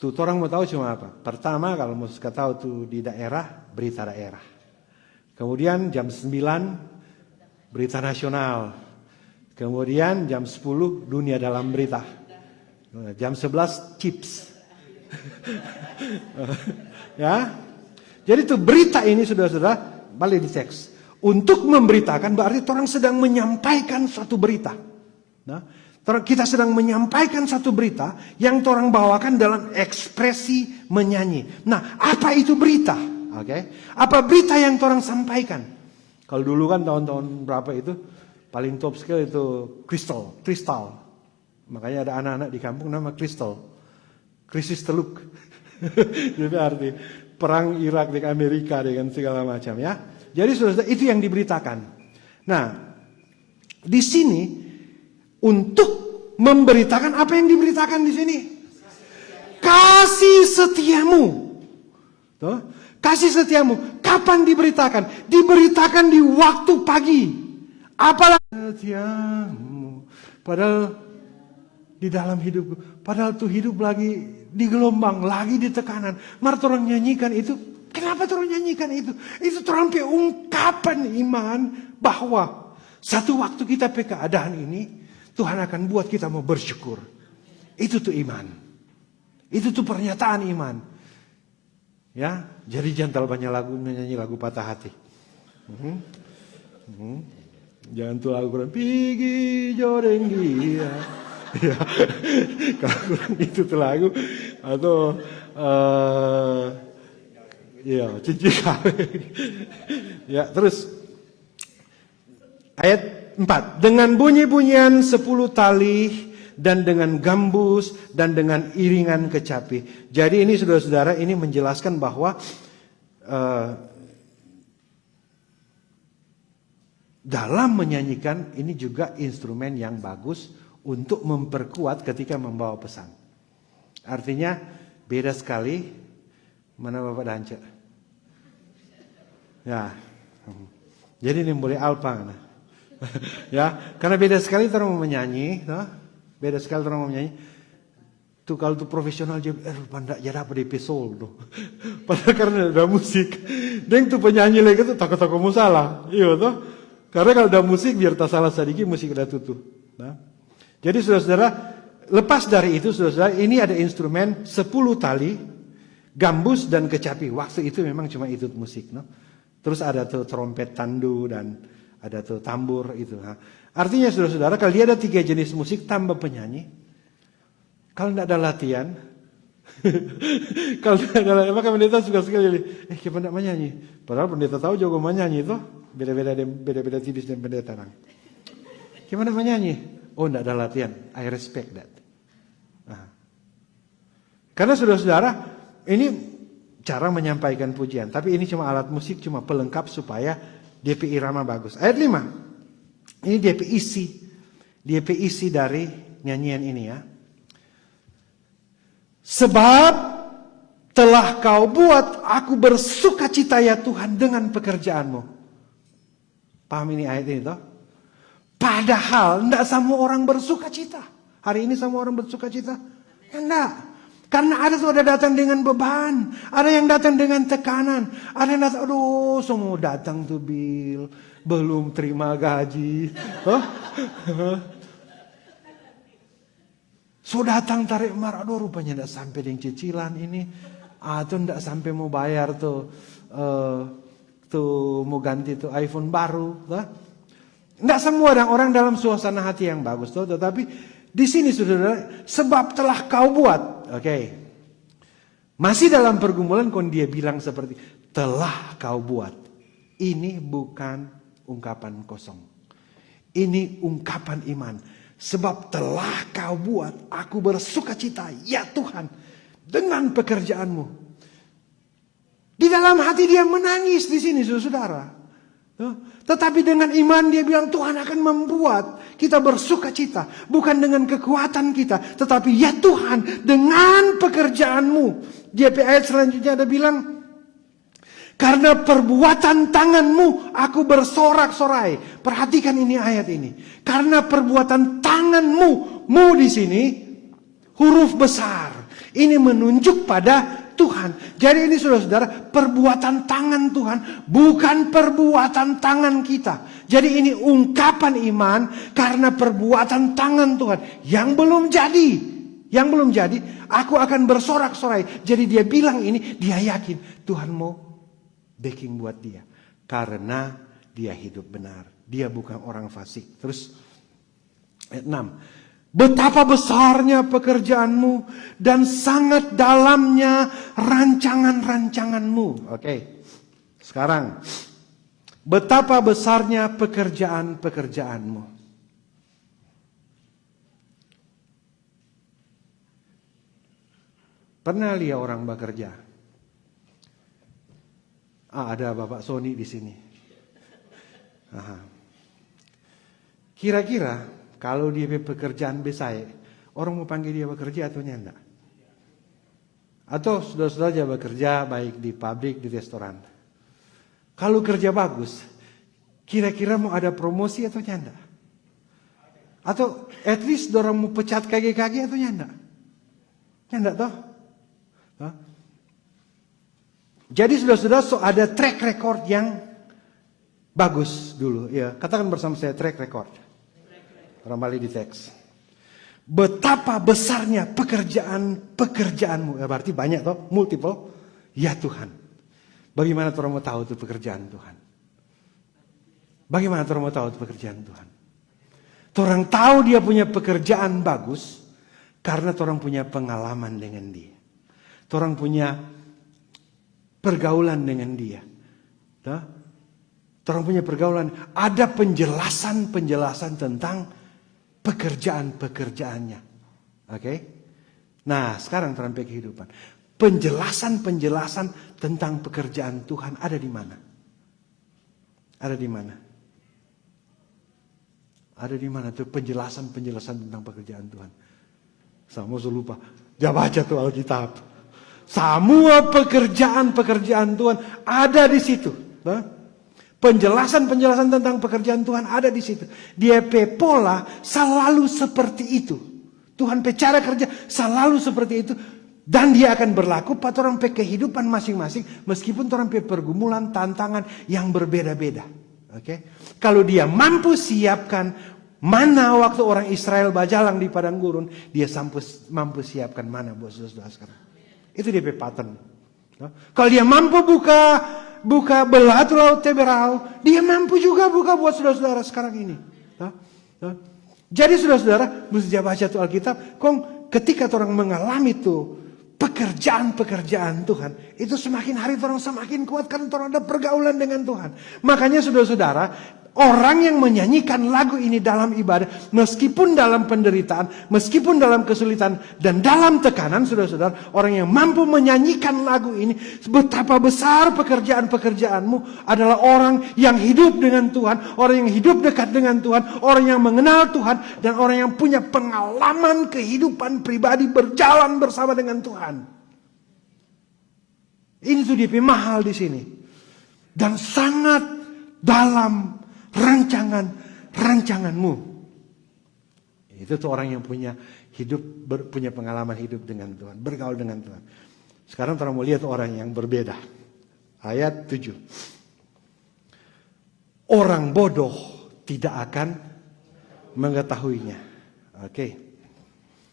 tuh orang mau tahu cuma apa? Pertama kalau mau suka tahu tuh di daerah, berita daerah. Kemudian jam 9 berita nasional. Kemudian jam 10 dunia dalam berita. Jam 11 chips. Ya. Jadi itu berita ini saudara-saudara balik di teks. Untuk memberitakan berarti orang sedang menyampaikan suatu berita. Nah, kita sedang menyampaikan satu berita yang orang bawakan dalam ekspresi menyanyi. Nah, apa itu berita? Oke. Apa berita yang orang sampaikan? Kalau dulu kan tahun-tahun berapa itu paling top sekali itu kristal. Makanya ada anak-anak di kampung nama kristal. Krisis teluk. Jadi arti perang Irak dengan Amerika dengan segala macam ya. Jadi saudara itu yang diberitakan. Nah, di sini untuk memberitakan apa yang diberitakan di sini? Kasih setiamu. Tuh, kasih setiamu. Kapan diberitakan? Diberitakan di waktu pagi. Apalagi setiamu. Padahal di dalam hidupku. Padahal tuh hidup lagi di gelombang, lagi di tekanan. Mari orang nyanyikan itu. Kenapa orang nyanyikan itu? Itu orang ungkapan iman bahwa satu waktu kita pe keadaan ini Tuhan akan buat kita mau bersyukur. Itu tuh iman. Itu tuh pernyataan iman. Ya, jadi jangan banyak lagu menyanyi lagu patah hati. Jangan tuh lagu kurang pigi joreng dia. Ya, kalau kurang itu tuh lagu atau ya cincin kawin. Ya, terus ayat 4. Dengan bunyi-bunyian 10 tali dan dengan gambus dan dengan iringan kecapi. Jadi ini saudara-saudara ini menjelaskan bahwa dalam menyanyikan ini juga instrumen yang bagus untuk memperkuat ketika membawa pesan. Artinya beda sekali. Mana Bapak Dance? Ya. Jadi ini boleh alpa. Ya, karena beda sekali orang mau menyanyi, no? Beda sekali orang mau menyanyi. Tuh kalau tuh profesional dia pandak jadi apa di pisau tuh. Padahal karena ada musik. Dan tuh penyanyi lagi tuh takut-takut salah. Iya tuh. Karena kalau ada musik biar tak salah sedikit musik udah tutup. Nah. Jadi saudara-saudara, lepas dari itu saudara-saudara, ini ada instrumen 10 tali, gambus dan kecapi. Waktu itu memang cuma itu musik, no? Terus ada tuh trompet tandu dan ada tuh tambur itu. Nah, artinya saudara-saudara, kalau dia ada 3 jenis musik tambah penyanyi, Kalau tidak ada latihan, kalau tidak ada latihan, maka pendeta suka sekali. Gimana menyanyi? Padahal pendeta tahu jago menyanyi itu. Beda-beda tipis dan pendeta. Gimana menyanyi? Oh, tidak ada latihan. I respect that. Karena saudara-saudara, ini cara menyampaikan pujian. Tapi ini cuma alat musik, cuma pelengkap supaya DP irama bagus. Ayat 5. Ini DP isi dari nyanyian ini ya. Sebab telah kau buat aku bersukacita ya Tuhan dengan pekerjaanmu. Paham ini ayat ini toh? Padahal tidak semua orang bersukacita. Hari ini semua orang bersukacita? Enggak. Karena ada sudah datang dengan beban. Ada yang datang dengan tekanan. Ada yang datang, aduh semua datang tuh Bill. Belum terima gaji. So datang tarik marah. Aduh rupanya tidak sampai dengan cicilan ini. Atau tidak sampai mau bayar tuh mau ganti tuh iPhone baru. Tidak semua orang dalam suasana hati yang bagus. Tetapi di sini saudara, sebab telah kau buat. Oke. Masih dalam pergumulan dia bilang seperti telah kau buat. Ini bukan ungkapan kosong. Ini ungkapan iman. Sebab telah kau buat aku bersukacita ya Tuhan dengan pekerjaanmu. Di dalam hati dia menangis di sini saudara. Tetapi dengan iman dia bilang Tuhan akan membuat kita bersukacita. Bukan dengan kekuatan kita. Tetapi ya Tuhan dengan pekerjaanmu. Di ayat selanjutnya ada bilang. Karena perbuatan tanganmu aku bersorak-sorai. Perhatikan ini ayat ini. Karena perbuatan tanganmu. Mu di sini huruf besar. Ini menunjuk pada Tuhan. Jadi ini saudara-saudara, perbuatan tangan Tuhan bukan perbuatan tangan kita. Jadi ini ungkapan iman karena perbuatan tangan Tuhan yang belum jadi. Yang belum jadi, aku akan bersorak-sorai. Jadi dia bilang ini, dia yakin Tuhan mau backing buat dia. Karena dia hidup benar. Dia bukan orang fasik. Terus ayat 6. Betapa besarnya pekerjaanmu dan sangat dalamnya rancangan-rancanganmu. Oke. Sekarang, betapa besarnya pekerjaan-pekerjaanmu. Pernah lihat orang bekerja? Ada Bapak Sony di sini. Kira-kira kalau dia pekerjaan besar, orang mau panggil dia bekerja atau enggak? Atau saudara-saudara dia bekerja baik di pabrik, di restoran. Kalau kerja bagus, kira-kira mau ada promosi atau enggak? Atau at least orang mau pecat kaki-kaki atau enggak? Enggak toh? Jadi saudara-saudara ada track record yang bagus dulu. Ya, katakan bersama saya track record. Kembali di teks. Betapa besarnya pekerjaanmu. Ya, berarti banyak toh, multiple. Ya Tuhan. Bagaimana orang mau tahu itu pekerjaan Tuhan? Bagaimana orang mau tahu itu pekerjaan Tuhan? Orang tahu dia punya pekerjaan bagus karena orang punya pengalaman dengan dia. Orang punya pergaulan dengan dia. Orang punya pergaulan. Ada penjelasan-penjelasan tentang pekerjaan-pekerjaannya. Oke? Nah, sekarang sampai kehidupan. Penjelasan-penjelasan tentang pekerjaan Tuhan ada di mana? Ada di mana? Ada di mana tuh penjelasan-penjelasan tentang pekerjaan Tuhan? Sama lupa. Dia baca tuh Alkitab. Semua pekerjaan-pekerjaan Tuhan ada di situ. Penjelasan-penjelasan tentang pekerjaan Tuhan ada di situ. Dia pola selalu seperti itu. Tuhan cara kerja selalu seperti itu. Dan dia akan berlaku pada orang kehidupan masing-masing. Meskipun orang pergumulan, tantangan yang berbeda-beda. Oke? Kalau dia mampu siapkan mana waktu orang Israel berjalan di padang gurun. Dia mampu siapkan mana buat saudara sekarang. Itu dia pattern. Kalau dia mampu buka belatu laut Teberau, dia mampu juga buka buat saudara-saudara sekarang ini. Jadi saudara-saudara, mesti dia baca tuh Alkitab. ketika orang mengalami itu pekerjaan-pekerjaan Tuhan, itu semakin hari orang semakin kuat karena orang ada pergaulan dengan Tuhan. Makanya saudara-saudara, orang yang menyanyikan lagu ini dalam ibadah, meskipun dalam penderitaan, meskipun dalam kesulitan, dan dalam tekanan, saudara-saudara, orang yang mampu menyanyikan lagu ini, betapa besar pekerjaan-pekerjaanmu adalah orang yang hidup dengan Tuhan, orang yang hidup dekat dengan Tuhan, orang yang mengenal Tuhan, dan orang yang punya pengalaman kehidupan pribadi berjalan bersama dengan Tuhan. Ini tuh DP mahal di sini. Dan sangat dalam rancanganmu. Itu tuh orang yang punya punya pengalaman hidup dengan Tuhan, bergaul dengan Tuhan. Sekarang kita mau lihat orang yang berbeda. Ayat 7. Orang bodoh tidak akan mengetahuinya. Oke.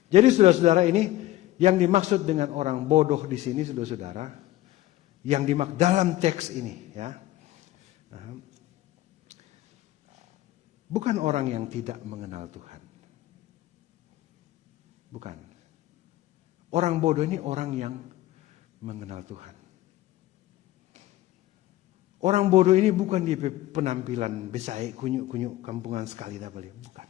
Jadi saudara-saudara, ini yang dimaksud dengan orang bodoh di sini, saudara-saudara, yang dimaksud dalam teks ini, ya. Bukan orang yang tidak mengenal Tuhan. Bukan. Orang bodoh ini orang yang mengenal Tuhan. Orang bodoh ini bukan di penampilan besai, kunyuk-kunyuk, kampungan sekali dah balik. Bukan.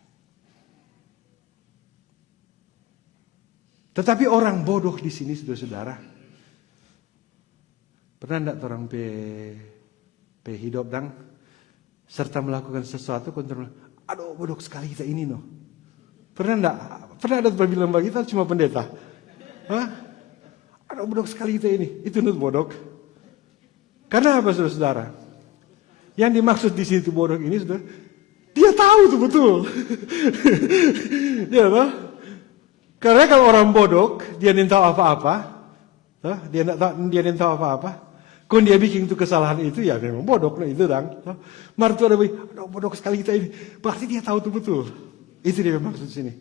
Tetapi orang bodoh di sini, saudara-saudara, pernah enggak orang pe hidup dang serta melakukan sesuatu kontrol, aduh bodoh sekali kita ini no. Pernah enggak? Pernah ada bilang bagi kita cuma pendeta? Hah? Aduh bodoh sekali kita ini. Itu nut bodoh. Karena apa saudara-saudara? Yang dimaksud di situ bodoh ini, saudara, dia tahu itu betul. Ya toh? Karena kalau orang bodoh, dia tidak tahu apa-apa. Dia tidak tahu apa-apa. Kalau dia bikin itu kesalahan itu, ya memang bodoh lah itu dang. Martu ada bodoh sekali kita ini. Berarti dia tahu itu betul. Itu dia maksud sini.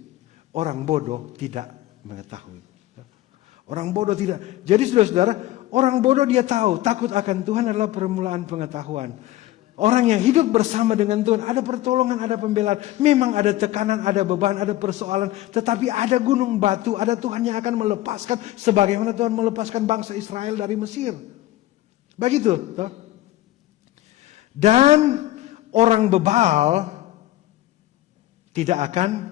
Orang bodoh tidak mengetahui. Orang bodoh tidak. Jadi saudara-saudara, orang bodoh dia tahu takut akan Tuhan adalah permulaan pengetahuan. Orang yang hidup bersama dengan Tuhan, ada pertolongan, ada pembelaan. Memang ada tekanan, ada beban, ada persoalan. Tetapi ada gunung batu, ada Tuhan yang akan melepaskan. Sebagaimana Tuhan melepaskan bangsa Israel dari Mesir. Begitu. Dan orang bebal tidak akan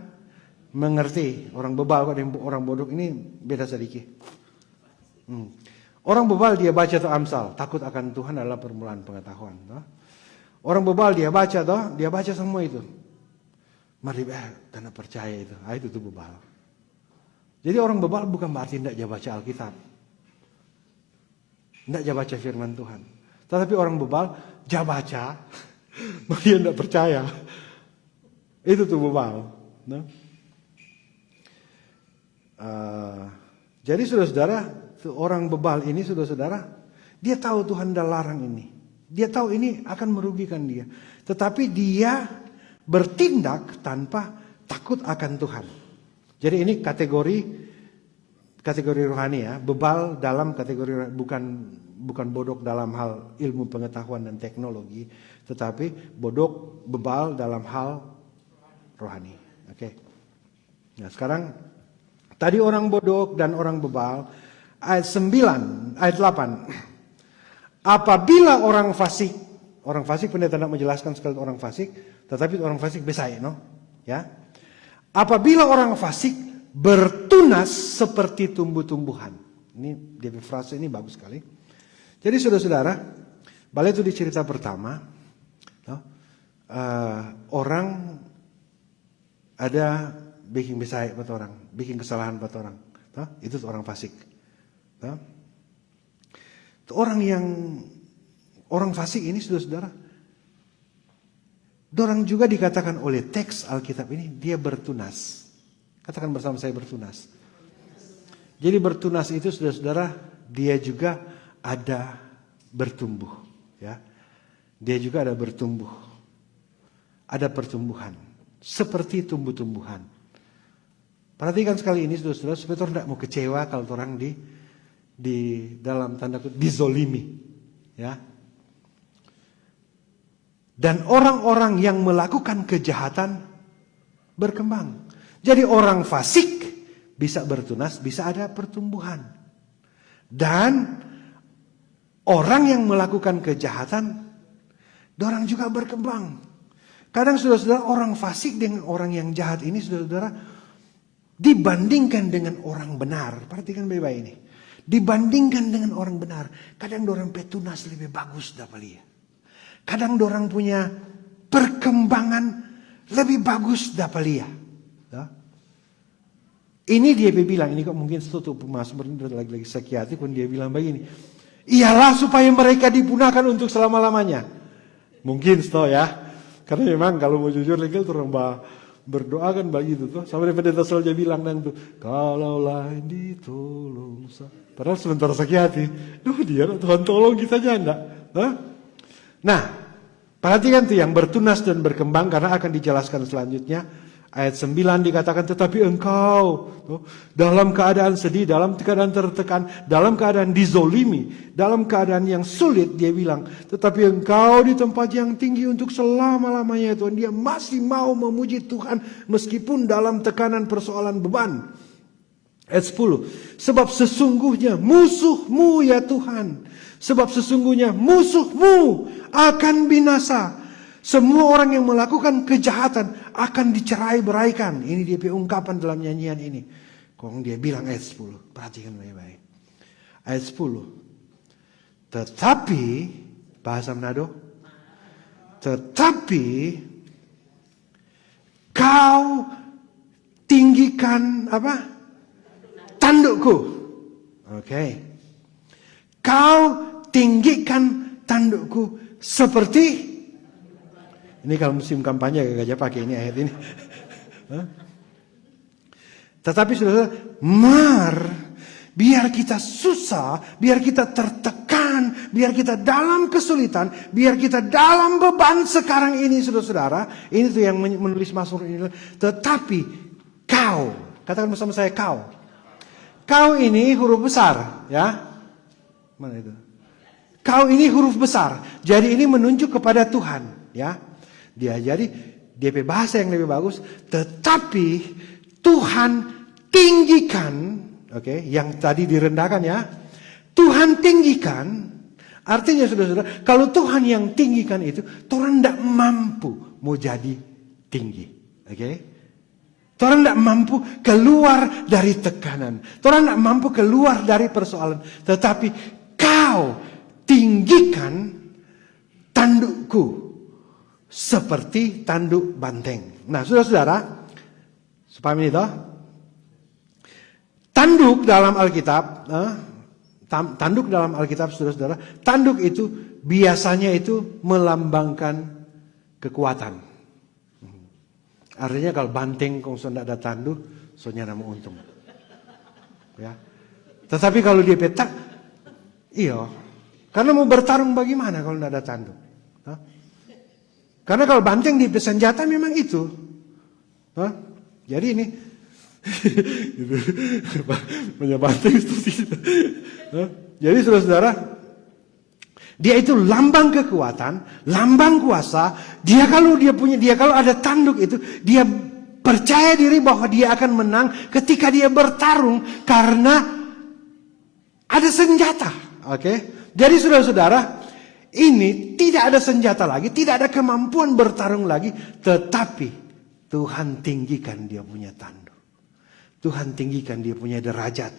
mengerti. Orang bebal, orang bodoh ini beda sedikit. Orang bebal dia baca tuh Amsal, takut akan Tuhan adalah permulaan pengetahuan. Orang bebal dia baca semua itu. Mari karena percaya itu. Itu tuh bebal. Jadi orang bebal bukan berarti tidak baca Alkitab. Tidak baca firman Tuhan. Tetapi orang bebal baca, dia tidak percaya. Itu tuh bebal. Jadi saudara-saudara, orang bebal ini saudara-saudara, dia tahu Tuhan dah larang ini. Dia tahu ini akan merugikan dia. Tetapi dia bertindak tanpa takut akan Tuhan. Jadi ini kategori rohani ya. Bebal dalam kategori bukan bodoh dalam hal ilmu pengetahuan dan teknologi. Tetapi bebal dalam hal rohani. Oke. Nah sekarang tadi orang bodoh dan orang bebal. Ayat 9, ayat 8. Apabila orang fasik pendeta tidak menjelaskan sekali orang fasik, tetapi orang fasik besai, no? Ya. Apabila orang fasik bertunas seperti tumbuh-tumbuhan. Ini dia frase ini bagus sekali. Jadi saudara-saudara, balik itu di cerita pertama, no? Orang ada bikin besai buat orang, bikin kesalahan buat orang, no? Itu orang fasik. No? Orang fasik ini saudara-saudara, dorang juga dikatakan oleh teks Alkitab ini dia bertunas. Katakan bersama saya bertunas. Jadi bertunas itu saudara-saudara, dia juga ada bertumbuh, ya. Dia juga ada bertumbuh. Ada pertumbuhan seperti tumbuh-tumbuhan. Perhatikan sekali ini saudara-saudara, supaya orang tidak mau kecewa kalau orang di dalam tanda kutip dizolimi, ya. Dan orang-orang yang melakukan kejahatan berkembang. Jadi orang fasik bisa bertunas, bisa ada pertumbuhan. Dan orang yang melakukan kejahatan, orang juga berkembang. Kadang saudara-saudara, orang fasik dengan orang yang jahat ini, saudara-saudara, dibandingkan dengan orang benar. Perhatikan baik-baik ini. Dibandingkan dengan orang benar, kadang orang petunas lebih bagus dapat. Kadang orang punya perkembangan lebih bagus dapat lihat. Ini dia bilang, ini kok mungkin tutup Mas lagi psikiatri pun dia bilang begini. Iyalah supaya mereka dipunahkan untuk selama-lamanya. Mungkin ya. Karena memang kalau mau jujur legal orang berdoa kan begitu tuh. Sampai pendeta Solja bilang tuh, kalaulah ditolong. Padahal sebentar psikiatri. Duh dia Tuhan tolong kita aja enggak. Nah, perhatikan tuh yang bertunas dan berkembang karena akan dijelaskan selanjutnya. Ayat 9 dikatakan, tetapi engkau dalam keadaan sedih, dalam keadaan tertekan, dalam keadaan dizolimi, dalam keadaan yang sulit, dia bilang, tetapi engkau di tempat yang tinggi untuk selama-lamanya Tuhan. Dia masih mau memuji Tuhan meskipun dalam tekanan persoalan beban. Ayat 10, sebab sesungguhnya musuhmu ya Tuhan, sebab sesungguhnya musuhmu akan binasa. Semua orang yang melakukan kejahatan akan dicerai-beraikan. Ini dia ungkapan dalam nyanyian ini. Kong dia bilang ayat 10. Perhatikan baik-baik. Ayat 10. Tetapi, bahasa Manado. Tetapi, kau tinggikan apa? Tandukku. Oke. Kau tinggikan tandukku seperti. Ini kalau musim kampanye gak aja pakai ini ayat ini. Tetapi saudara, biar kita susah, biar kita tertekan, biar kita dalam kesulitan, biar kita dalam beban sekarang ini saudara-saudara. Ini tuh yang menulis Mazmur ini. Tetapi kau, katakan bersama saya kau. Kau ini huruf besar, ya. Mana itu? Kau ini huruf besar. Jadi ini menunjuk kepada Tuhan, ya. Dia jadi DP bahasa yang lebih bagus, tetapi Tuhan tinggikan, oke, yang tadi direndahkan ya. Tuhan tinggikan, artinya saudara-saudara, kalau Tuhan yang tinggikan itu, Tuhan tidak mampu mau jadi tinggi, oke? Tuhan tidak mampu keluar dari tekanan, Tuhan tidak mampu keluar dari persoalan, tetapi kau tinggikan tandukku. Seperti tanduk banteng. Nah, saudara-saudara, sepaham ini toh? Tanduk dalam Alkitab, tanduk dalam Alkitab, saudara-saudara, tanduk itu biasanya itu melambangkan kekuatan. Artinya kalau banteng kong so ada tanduk, so nyana mau untung. Ya. Tetapi kalau dia petak, iya, karena mau bertarung bagaimana kalau tidak ada tanduk? Karena kalau banteng di senjata memang itu. Jadi ini. Punya banteng itu. Jadi saudara-saudara. Dia itu lambang kekuatan. Lambang kuasa. Dia kalau ada tanduk itu. Dia percaya diri bahwa dia akan menang. Ketika dia bertarung. Karena ada senjata. Oke. Jadi saudara-saudara. Ini tidak ada senjata lagi, tidak ada kemampuan bertarung lagi, tetapi Tuhan tinggikan dia punya tanduk. Tuhan tinggikan dia punya derajat.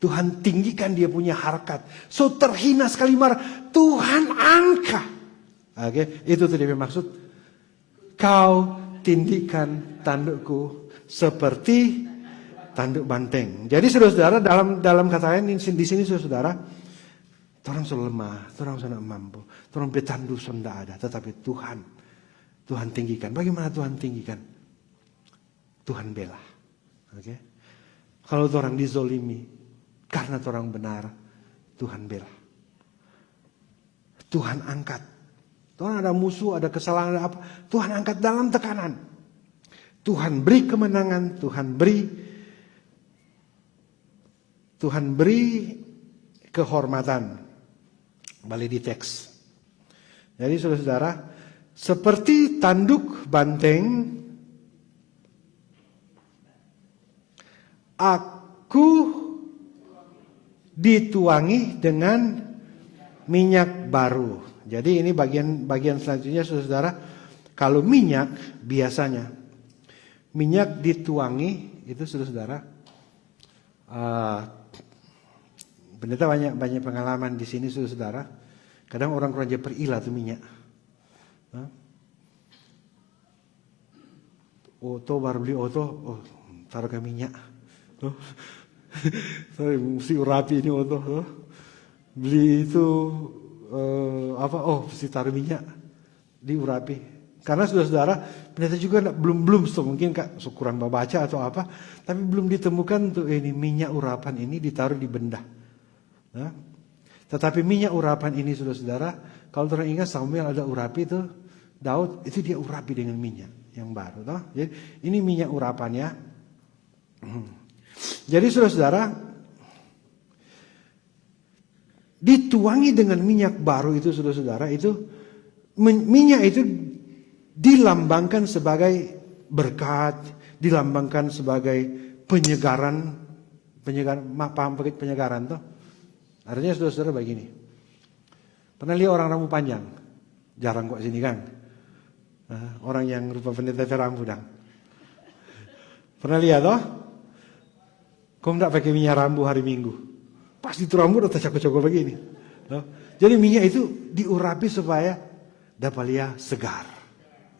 Tuhan tinggikan dia punya harkat. So terhina sekali marah, Tuhan angkat. Oke, itu tadi maksud. Kau tinggikan tandukku seperti tanduk banteng. Jadi saudara-saudara dalam kata lain di sini saudara. Orang sudah lemah, orang sudah mampu, orang petandu sudah ada, tetapi Tuhan tinggikan. Bagaimana Tuhan tinggikan? Tuhan bela. Oke? Kalau orang dizolimi, karena orang benar, Tuhan bela. Tuhan angkat. Tuhan ada musuh, ada kesalahan, ada apa? Tuhan angkat dalam tekanan. Tuhan beri kemenangan, Tuhan beri kehormatan. Balik di teks. Jadi saudara-saudara, seperti tanduk banteng aku dituangi dengan minyak baru. Jadi ini bagian selanjutnya saudara. Kalau minyak biasanya minyak dituangi itu saudara. Pendeta banyak pengalaman di sini saudara. Kadang orang kurang perilah tuh minyak. Oto baru beli oto, taruh ke minyak. Sorry, mesti urapi ini oto. Beli itu mesti taruh minyak diurapi. Karena saudara, pendeta juga belum mungkin kurang baca atau apa, tapi belum ditemukan tuh ini minyak urapan ini ditaruh di benda. Tetapi minyak urapan ini saudara, kalau orang ingat Samuel ada urapi itu, Daud itu dia urapi dengan minyak yang baru. Toh? Jadi ini minyak urapannya. Jadi saudara, dituangi dengan minyak baru itu saudara, itu minyak itu dilambangkan sebagai berkat, dilambangkan sebagai penyegaran, paham penyegaran toh? Artinya saudara begini. Pernah lihat orang rambut panjang? Jarang kok sini kan? Orang yang rupa pendeta rambut dang. Pernah lihat toh? Kau tidak pakai minyak rambut hari Minggu. Pasti itu rambut udah cakul-cakul begini. No? Jadi minyak itu diurapi supaya dapat lihat segar.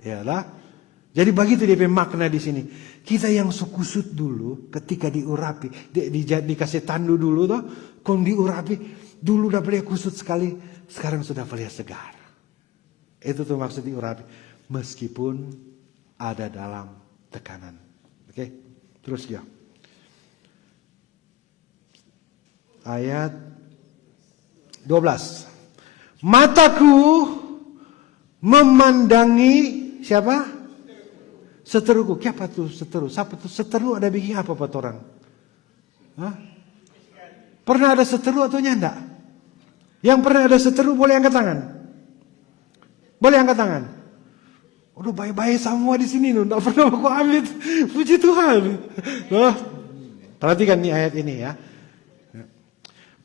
Ya lah. Jadi begitu dia makna di sini. Kita yang sekusut dulu ketika diurapi, dikasih tandu dulu toh, kon diurapi dulu dapat lihat kusut sekali, sekarang sudah lihat segar. Itu tuh maksud diurapi. Meskipun ada dalam tekanan. Oke? Terus ya. Ayat 12. Mataku memandangi siapa? Seteruku. Siapa tuh seteru? Siapa tuh seteru? Ada bikin apa buat orang? Pernah ada seteru atau enggak? Yang pernah ada seteru boleh angkat tangan. Boleh angkat tangan. Udah baik-baik semua di sini, enggak pernah aku ambil. Puji Tuhan. Perhatikan nih ayat ini ya.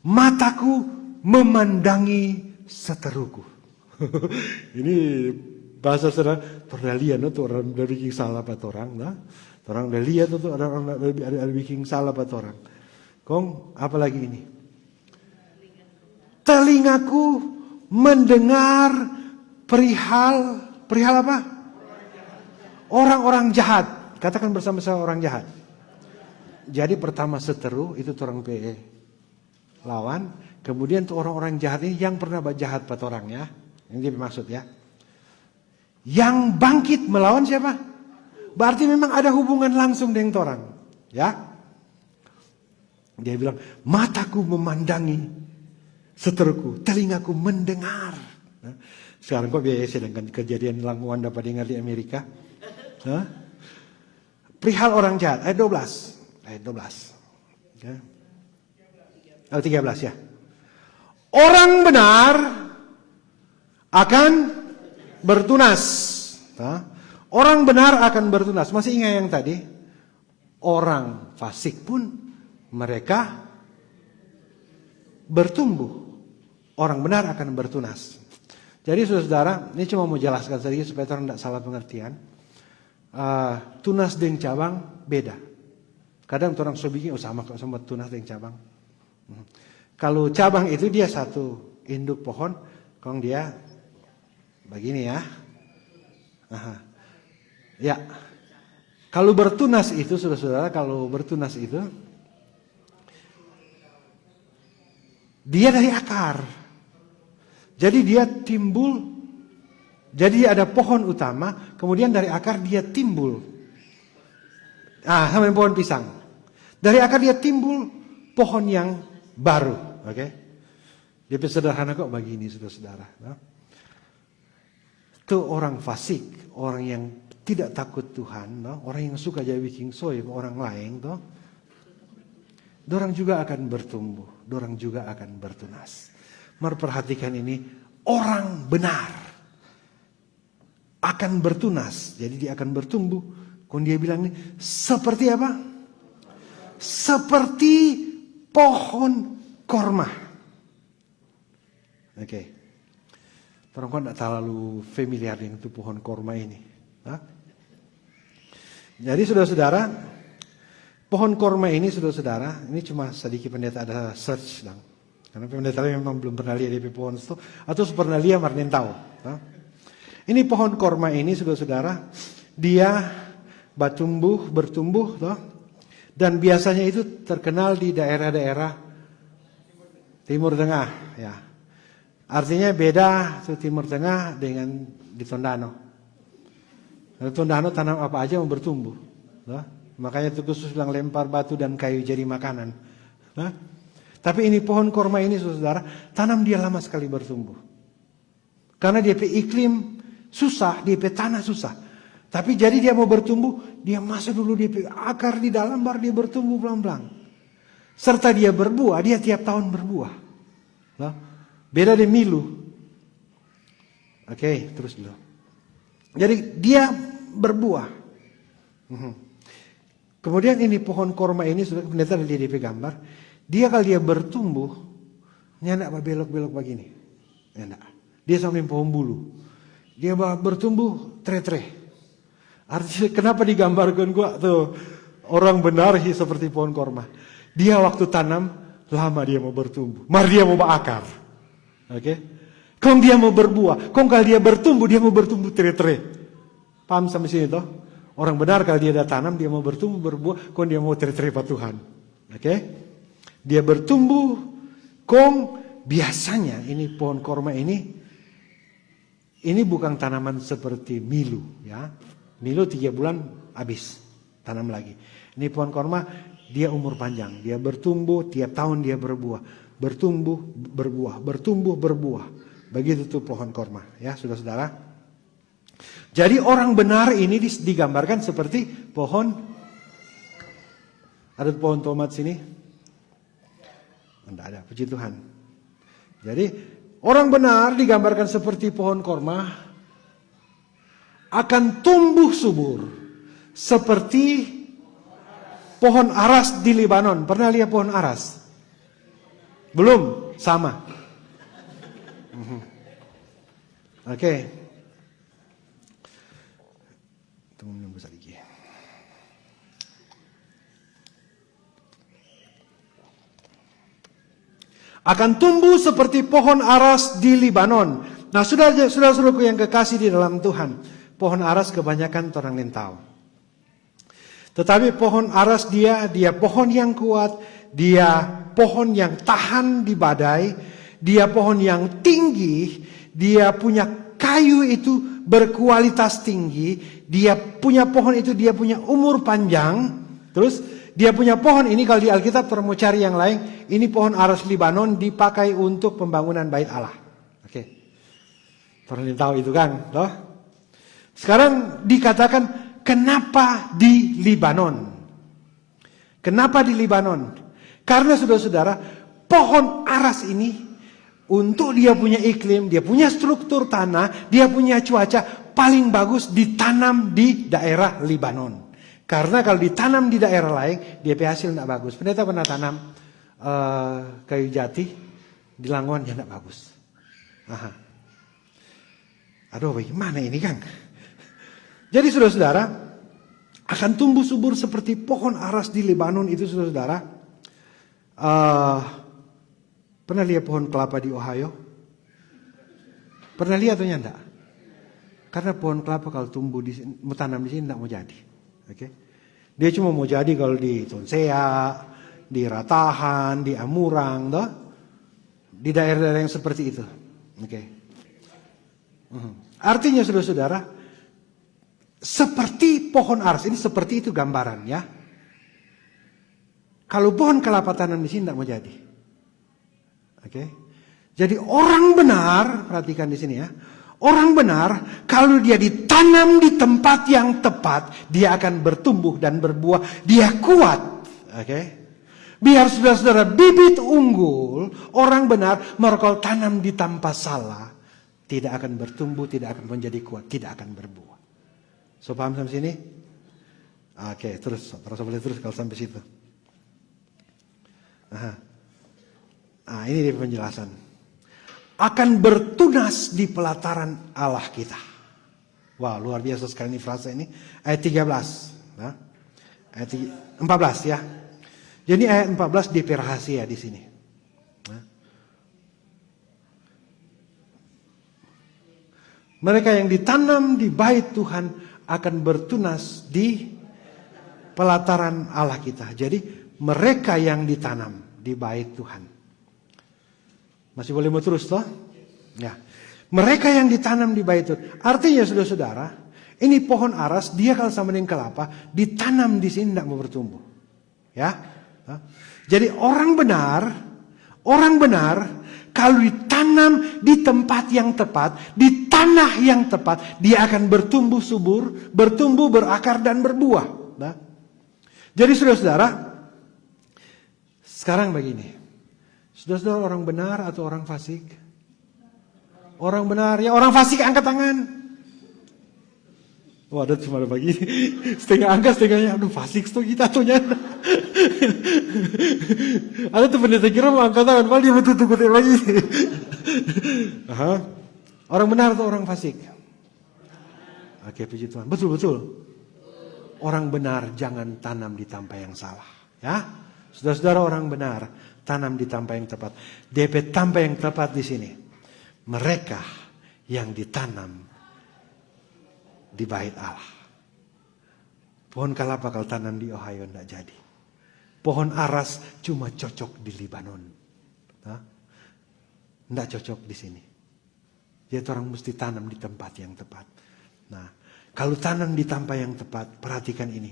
Mataku memandangi seteruku. Ini bahasa saudara pernah lihat tuh orang udah bikin salah apa orang, nah? Orang udah lihat tuh orang ada bikin salah apa orang. Kong, apalagi ini? Telingaku mendengar perihal apa? Orang-orang jahat. Katakan bersama-sama orang jahat. Jadi pertama seteru itu orang PE. Lawan, kemudian tuh orang-orang jahat ini yang pernah jahat pada orangnya, yang dia maksud ya. Yang bangkit melawan siapa? Berarti memang ada hubungan langsung dengan orang, ya. Dia bilang, mataku memandangi seteruku, telingaku mendengar. Sekarang kok biasa dengan kejadian langguan dapat dengar di Amerika? Perihal orang jahat, ayat 12. Ayat 12. Ya. 13 ya. Orang benar akan bertunas. Orang benar akan bertunas. Masih ingat yang tadi? Orang fasik pun mereka bertumbuh. Orang benar akan bertunas. Jadi saudara, ini cuma mau jelaskan sedikit supaya orang tidak salah pengertian. Tunas dengan cabang beda. Kadang orang bikin sama tunas dengan cabang. Kalau cabang itu dia satu induk pohon, kong dia begini ya. Ya. Kalau bertunas itu saudara-saudara, kalau bertunas itu dia dari akar. Jadi dia timbul. Jadi ada pohon utama, kemudian dari akar dia timbul. Sama pohon pisang. Dari akar dia timbul pohon yang baru, oke? Dia sederhana kok begini, saudara-saudara. Itu orang fasik, orang yang tidak takut Tuhan, orang yang suka jadi bikin soy orang lain, dorang juga akan bertumbuh, dorang juga akan bertunas. Mari perhatikan ini, orang benar akan bertunas, jadi dia akan bertumbuh. Kalau dia bilang ini seperti apa? seperti pohon korma. Oke. Perempuan tidak terlalu familiar dengan itu pohon korma ini. Hah? Jadi saudara-saudara, pohon korma ini saudara-saudara, ini cuma sedikit pendeta ada search dong. Karena pendeta memang belum pernah lihat di pohon itu, atau pernah lihat marnen tahu. Hah? Ini pohon korma ini saudara-saudara, dia bertumbuh, toh, dan biasanya itu terkenal di daerah-daerah Timur Tengah, ya. Artinya beda tuh Timur Tengah dengan di Tondano. Di Tondano tanam apa aja mau bertumbuh, toh. Makanya itu khusus bilang lempar batu dan kayu jadi makanan. Nah, tapi ini pohon korma ini saudara, tanam dia lama sekali bertumbuh. Karena dia iklim susah, dia tanah susah. Tapi jadi dia mau bertumbuh, dia masuk dulu dia akar di dalam, baru dia bertumbuh pelan-pelan. Serta dia berbuah, dia tiap tahun berbuah. Nah, beda dengan milu. Oke, terus dulu. Jadi dia berbuah. Kemudian ini pohon korma ini sudah pendeta lihat di gambar. Dia kalau dia bertumbuh, nyandak belok-belok begini. Nyandak. Dia sampai pohon bulu. Dia bertumbuh tre-tre. Artinya kenapa digambarkan gua tuh orang benar seperti pohon korma. Dia waktu tanam lama dia mau bertumbuh. Mari dia mau berakar. Oke. Kong dia mau berbuah. Kong kalau dia bertumbuh dia mau bertumbuh tre-tre. Paham sampai sini toh? Orang benar kalau dia ada tanam dia mau bertumbuh berbuah. Kong dia mau tre-tre Pak Tuhan. Oke. Dia bertumbuh. Kong biasanya ini pohon korma ini bukan tanaman seperti milu, ya. Milu 3 bulan habis, tanam lagi. Ini pohon korma, dia umur panjang. Dia bertumbuh, tiap tahun dia berbuah. Bertumbuh, berbuah, bertumbuh, berbuah. Begitu tuh pohon korma, ya saudara-saudara. Jadi orang benar ini digambarkan seperti pohon. Ada pohon tomat sini? Tidak ada, puji Tuhan. Jadi orang benar digambarkan seperti pohon korma akan tumbuh subur seperti pohon aras di Libanon. Pernah lihat pohon aras? Belum? Sama. Oke. Tunggu sedikit. Akan tumbuh seperti pohon aras di Libanon. Nah, saudara-saudaraku yang kekasih di dalam Tuhan, pohon aras kebanyakan orang lain tahu. Tetapi pohon aras dia pohon yang kuat, dia pohon yang tahan di badai, dia pohon yang tinggi, dia punya kayu itu berkualitas tinggi, dia punya pohon itu dia punya umur panjang, terus dia punya pohon ini kalau di Alkitab mau cari yang lain, ini pohon aras Libanon dipakai untuk pembangunan bait Allah. Oke. Pernah tahu itu kan, toh? Sekarang dikatakan kenapa di Libanon? Kenapa di Libanon? Karena saudara-saudara, pohon aras ini untuk dia punya iklim, dia punya struktur tanah, dia punya cuaca paling bagus ditanam di daerah Libanon. Karena kalau ditanam di daerah lain, dia hasil tidak bagus. Pendeta pernah tanam kayu jati di Langwan, ya tidak bagus. Aha. Aduh, bagaimana ini Kang? Jadi saudara-saudara, akan tumbuh subur seperti pohon aras di Lebanon itu saudara-saudara. Pernah lihat pohon kelapa di Ohio? Pernah lihat atau enggak? Karena pohon kelapa kalau tumbuh di sini, mau tanam di sini tidak mau jadi. Oke. Dia cuma mau jadi kalau di Tonsea, di Ratahan, di Amurang, toh? Di daerah-daerah yang seperti itu. Oke. Artinya saudara-saudara, seperti pohon aras ini seperti itu gambaran ya. Kalau pohon kelapa tanam di sini tidak mau jadi. Oke. Jadi orang benar, perhatikan di sini ya. Orang benar, kalau dia ditanam di tempat yang tepat, dia akan bertumbuh dan berbuah. Dia kuat. Oke. Biar saudara-saudara bibit unggul, orang benar, kalau tanam di tanpa salah, tidak akan bertumbuh, tidak akan menjadi kuat, tidak akan berbuah. So paham sampai sini? Oke, terus boleh terus kalau sampai situ. Nah, ini dia penjelasan. Akan bertunas di pelataran Allah kita. Wah, luar biasa sekali ini frasa ini. Ayat 13. Nah, ayat 14 ya. Jadi ayat 14 DP rahasia di sini. Nah. Mereka yang ditanam di bait Tuhan akan bertunas di pelataran Allah kita. Jadi mereka yang ditanam di bait Tuhan. Masih boleh mau terus toh? Ya. Mereka yang ditanam di bait Tuhan. Artinya saudara-saudara, ini pohon aras dia kalau sama dengan kelapa ditanam di sini tidak mau bertumbuh. Ya. Jadi orang benar kalau ditanam di tempat yang tepat, di tanah yang tepat, dia akan bertumbuh subur, bertumbuh berakar dan berbuah. Nah. Jadi saudara-saudara, sekarang begini. Saudara-saudara orang benar atau orang fasik? Orang benar, ya orang fasik angkat tangan. Wah, ada cuma ada begini. Setengah angkat, setengahnya, aduh fasik tuh kita tuh nyata. Ada tuh pendeta kira mau angkat tangan, malah dia betul-betul lagi. Orang benar atau orang fasik? Oke, puji Tuhan. Betul-betul. Orang benar jangan tanam di tempat yang salah. Ya, saudara-saudara orang benar tanam di tempat yang tepat. DP tempat yang tepat di sini. Mereka yang ditanam di bait Allah. Pohon kelapa kalau tanam di Ohio tidak jadi. Pohon aras cuma cocok di Libanon. Tidak cocok di sini. Jadi orang mesti tanam di tempat yang tepat. Nah, kalau tanam di tempat yang tepat, perhatikan ini.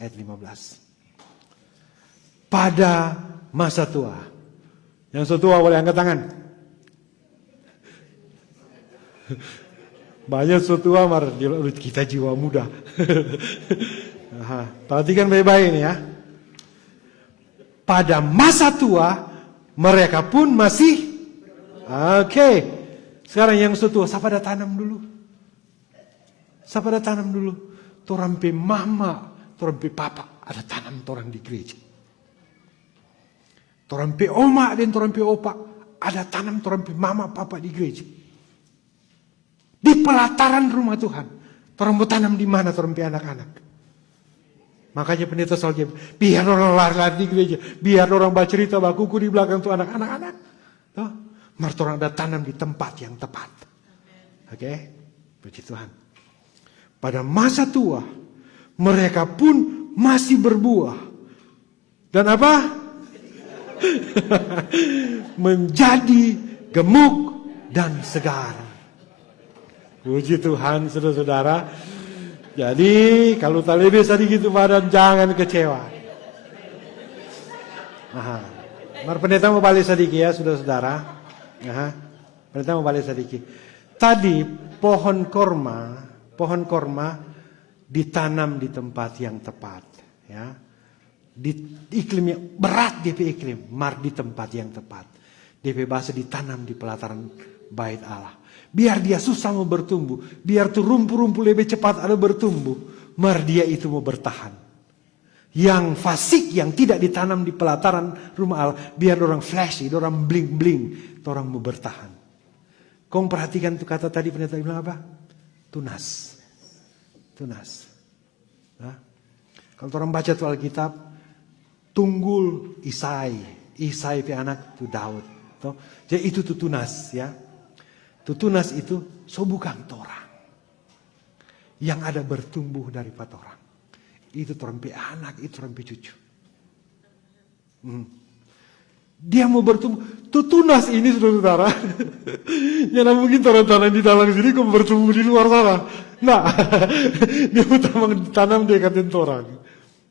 Ayat 15. Pada masa tua. Yang setua boleh angkat tangan. Banyak setua, kita jiwa muda. Perhatikan baik-baik ini ya. Pada masa tua, mereka pun masih. Oke. Sekarang yang setua, siapa dah tanam dulu? Siapa dah tanam dulu? Torampe mama, torampe papa, ada tanam torang di gereja. Torampe oma dan torampe opa, ada tanam torampe mama, papa di gereja. Di pelataran rumah Tuhan. Torang mau tanam di mana torampe anak-anak? Makanya pendeta selalu biar orang lari-lari di gereja, biar orang baca cerita bakuku di belakang tuh anak-anak. Mari orang ada tanam di tempat yang tepat. Oke? Puji Tuhan. Pada masa tua, mereka pun masih berbuah. Dan apa? Menjadi gemuk dan segar. Puji Tuhan, saudara-saudara. Jadi, kalau tak lebih sedikit badan, jangan kecewa. Mari pendeta mau balik sedikit ya, saudara-saudara. Pendeta mau balik sedikit. Tadi pohon korma ditanam di tempat yang tepat, ya. Di iklim yang berat DP iklim, mar di tempat yang tepat. DP bahasa ditanam di pelataran bait Allah. Biar dia susah mau bertumbuh, biar tuh rumpu-rumpu lebih cepat ada bertumbuh, mar dia itu mau bertahan. Yang fasik yang tidak ditanam di pelataran rumah Allah, biar orang flashy, orang bling-bling, orang mau bertahan. Kau perhatikan tuh kata tadi pendeta bilang apa? Tunas. Nah, kalau orang baca tuh Alkitab, tunggul Isai pe anak tuh Daud. Jadi itu tuh tunas ya. Tunas itu so bukan torang. Yang ada bertumbuh daripada orang. Itu torang pe anak, itu torang pe cucu. Dia mau bertumbuh. Tunas ini saudara. Yang mungkin tanam di dalam sini kok bertumbuh di luar sana. Nah, dia mau tanam di katen torang.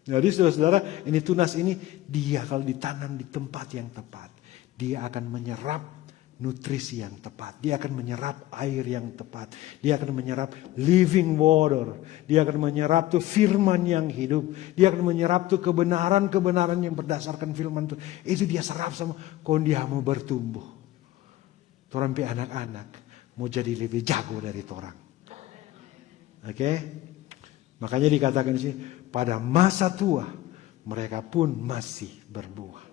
Jadi saudara-saudara, ini tunas ini dia kalau ditanam di tempat yang tepat, dia akan menyerap nutrisi yang tepat. Dia akan menyerap air yang tepat. Dia akan menyerap living water. Dia akan menyerap tuh firman yang hidup. Dia akan menyerap tuh kebenaran-kebenaran yang berdasarkan firman tuh. Itu dia serap sama kalau dia mau bertumbuh. Torang pe anak-anak mau jadi lebih jago dari torang. Oke? Makanya dikatakan di sini, pada masa tua mereka pun masih berbuah.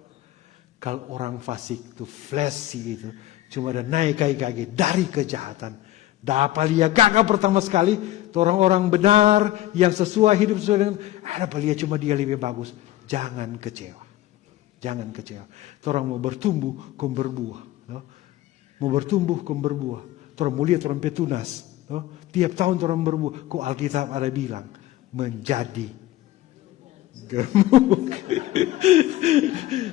Kalau orang fasik itu flashy itu, cuma ada naik kaki dari kejahatan. Dapat lihat gagah pertama sekali, orang-orang benar yang sesuai hidup sesuai dengan, dapat lihat cuma dia lebih bagus. Jangan kecewa. Jangan kecewa. Orang mau bertumbuh, kau berbuah. No? Mau bertumbuh, kau berbuah. Orang mau lihat orang petunas. No? Tiap tahun orang berbuah. Kok Alkitab ada bilang, menjadi gemuk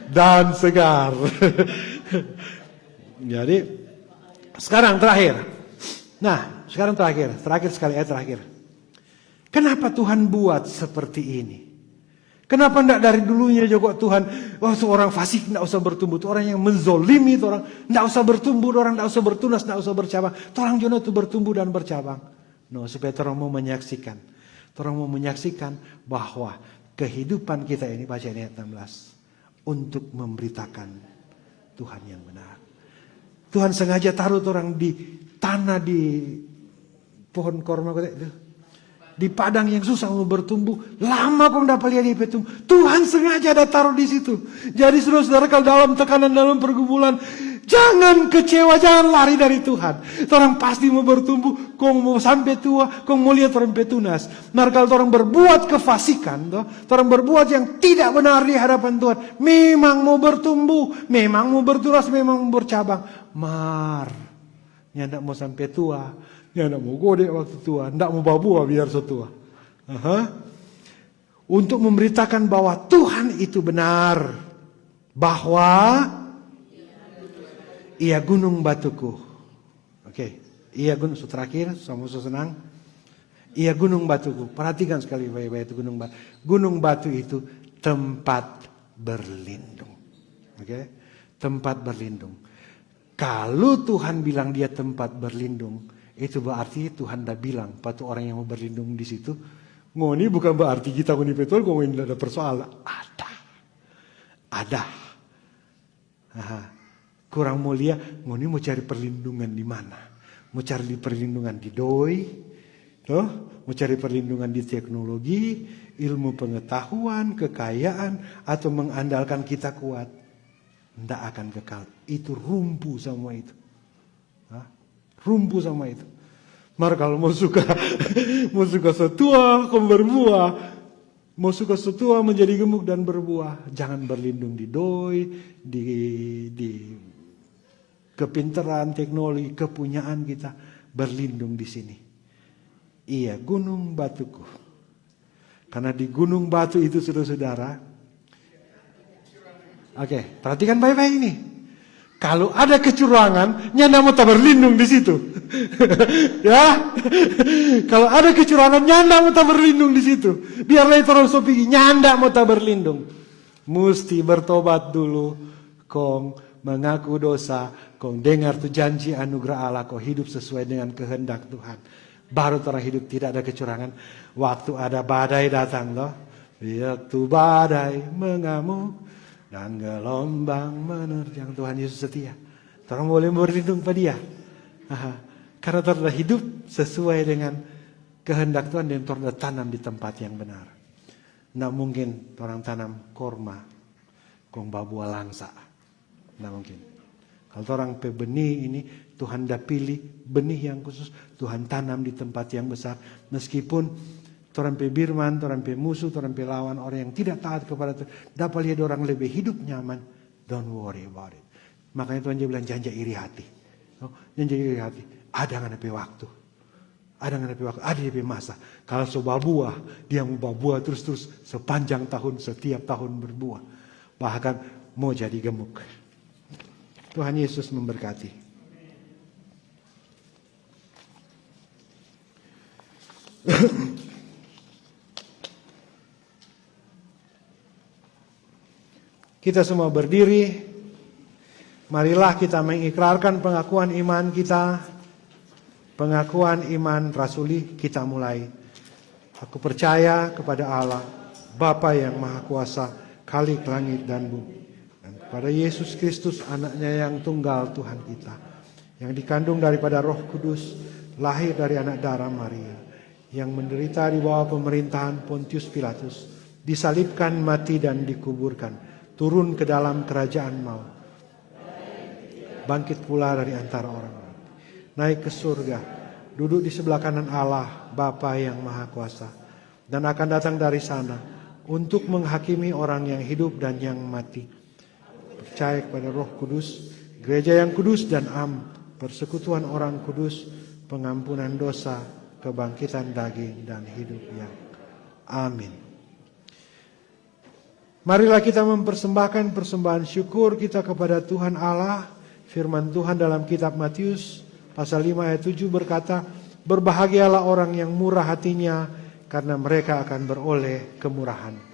dan segar. Jadi sekarang terakhir. Nah, sekarang terakhir sekali ayat terakhir. Kenapa Tuhan buat seperti ini? Kenapa enggak dari dulunya juga Tuhan, seorang fasik enggak usah bertumbuh, itu orang yang menzolimi, itu orang enggak usah bertumbuh, orang enggak usah bertunas, enggak usah bercabang. Orang jono itu bertumbuh dan bercabang. No, supaya orang mau menyaksikan. Orang mau menyaksikan bahwa kehidupan kita ini, baca ayat 16, untuk memberitakan Tuhan yang benar. Tuhan sengaja taruh orang di tanah, di pohon korma itu, di padang yang susah mau bertumbuh, lama kok dapat lihat dia bertumbuh. Tuhan sengaja ada taruh di situ. Jadi saudara-saudara, kalau dalam tekanan, dalam pergumulan, jangan kecewa, jangan lari dari Tuhan. Orang pasti mau bertumbuh, kau mau sampai tua, kau mau lihat orang petunas. Nah, kalau orang berbuat kefasikan, orang berbuat yang tidak benar di hadapan Tuhan, memang mau bertumbuh, memang mau bertunas, memang mau bercabang. Nyandak mau sampai tua, nyandak mau godek waktu tua, ndak mau bawa biar setua. Untuk memberitakan bahwa Tuhan itu benar, bahwa Ia gunung batuku. Oke, Ia gunung, terakhir, sama senang. Ia gunung batuku. Perhatikan sekali baik-baik itu gunung batu. Gunung batu itu tempat berlindung. Oke, tempat berlindung. Kalau Tuhan bilang dia tempat berlindung, itu berarti Tuhan dah bilang pada orang yang mau berlindung di situ. Ngoni bukan berarti kita ngoni betul, ngoni tidak ada persoalan. Ada. Kurang mulia, ngoni mau cari perlindungan di mana? Mau cari perlindungan di doi, mau cari perlindungan di teknologi, ilmu pengetahuan, kekayaan, atau mengandalkan kita kuat. Tidak akan kekal. Itu rumpuh semua itu. Rumpuh sama itu. Maka kalau mau suka setua, kau berbuah. Mau suka setua menjadi gemuk dan berbuah. Jangan berlindung di doi, di kepintaran, teknologi, kepunyaan kita. Berlindung di sini. Iya, gunung batuku. Karena di gunung batu itu saudara-saudara. Oke, perhatikan baik-baik ini. Kalau ada kecurangan, nyanda mau tak berlindung di situ. Ya, kalau ada kecurangan, nyanda mau tak berlindung di situ. Biarlah itu orang sopiki, nyanda mau tak berlindung. Mesti bertobat dulu, kong mengaku dosa, kong dengar tu janji anugerah Allah, kong hidup sesuai dengan kehendak Tuhan. Baru orang hidup tidak ada kecurangan. Waktu ada badai datang loh, waktu badai mengamuk dan gelombang menerjang, Tuhan Yesus setia. Orang boleh berlindung pada Dia. Karena orang hidup sesuai dengan kehendak Tuhan dan orang tanam di tempat yang benar. Tidak mungkin orang tanam korma, kong babua langsa. Tidak mungkin. Kalau orang benih ini, Tuhan dah pilih benih yang khusus, Tuhan tanam di tempat yang besar. Meskipun orang pebirman, orang pemusuh, orang pelawan, orang yang tidak taat kepada Tuhan, dapat lihat orang lebih hidup nyaman. Don't worry about it. Makanya Tuhan dia bilang janji iri hati. Janji iri hati. Ada nggak ada waktu. Ada nggak ada waktu. Ada di masa. Kalau soal buah, dia mau buah terus sepanjang tahun, setiap tahun berbuah. Bahkan mau jadi gemuk. Tuhan Yesus memberkati. Kita semua berdiri. Marilah kita mengikrarkan pengakuan iman kita. Pengakuan iman rasuli kita mulai. Aku percaya kepada Allah, Bapa yang Maha Kuasa, Khalik langit dan bumi. Dan kepada Yesus Kristus, anaknya yang tunggal Tuhan kita. Yang dikandung daripada Roh Kudus, lahir dari anak darah Maria. Yang menderita di bawah pemerintahan Pontius Pilatus. Disalibkan, mati dan dikuburkan. turun ke dalam kerajaan maut, bangkit pula dari antara orang mati, naik ke surga, duduk di sebelah kanan Allah Bapa yang Maha Kuasa, dan akan datang dari sana untuk menghakimi orang yang hidup dan yang mati. Percaya kepada Roh Kudus, gereja yang kudus dan am, persekutuan orang kudus, pengampunan dosa, kebangkitan daging dan hidup yang amin. Marilah kita mempersembahkan persembahan syukur kita kepada Tuhan Allah. Firman Tuhan dalam kitab Matius pasal 5 ayat 7 berkata, berbahagialah orang yang murah hatinya, karena mereka akan beroleh kemurahan.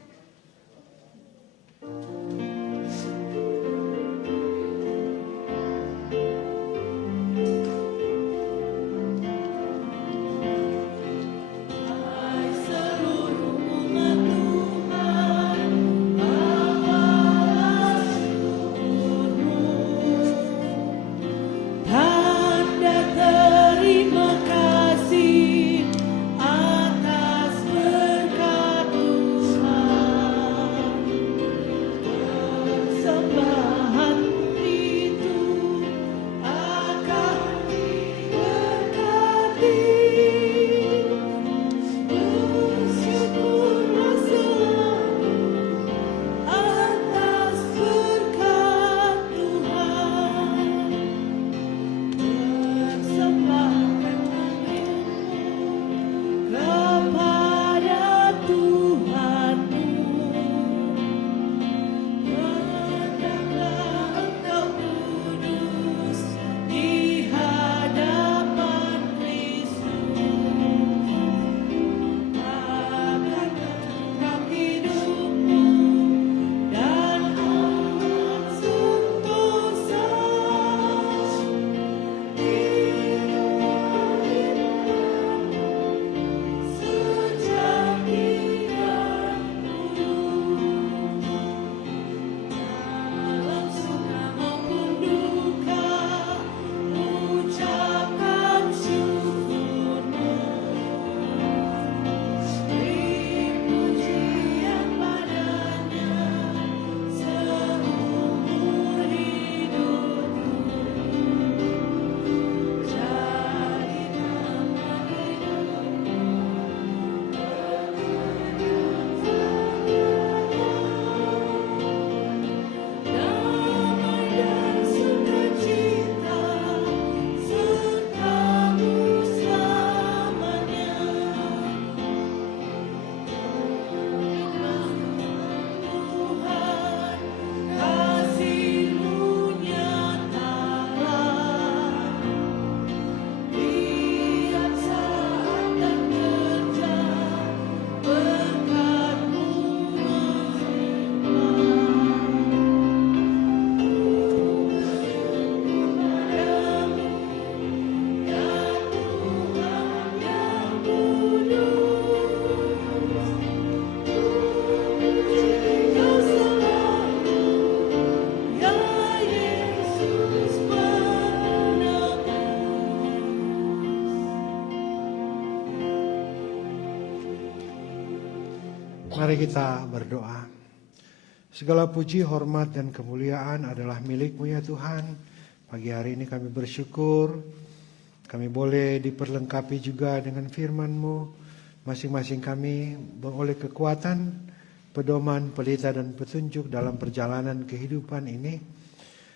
Mari kita berdoa. Segala puji, hormat, dan kemuliaan adalah milik-Mu ya Tuhan. Pagi hari ini kami bersyukur, kami boleh diperlengkapi juga dengan firman-Mu. Masing-masing kami beroleh kekuatan, pedoman, pelita, dan petunjuk dalam perjalanan kehidupan ini,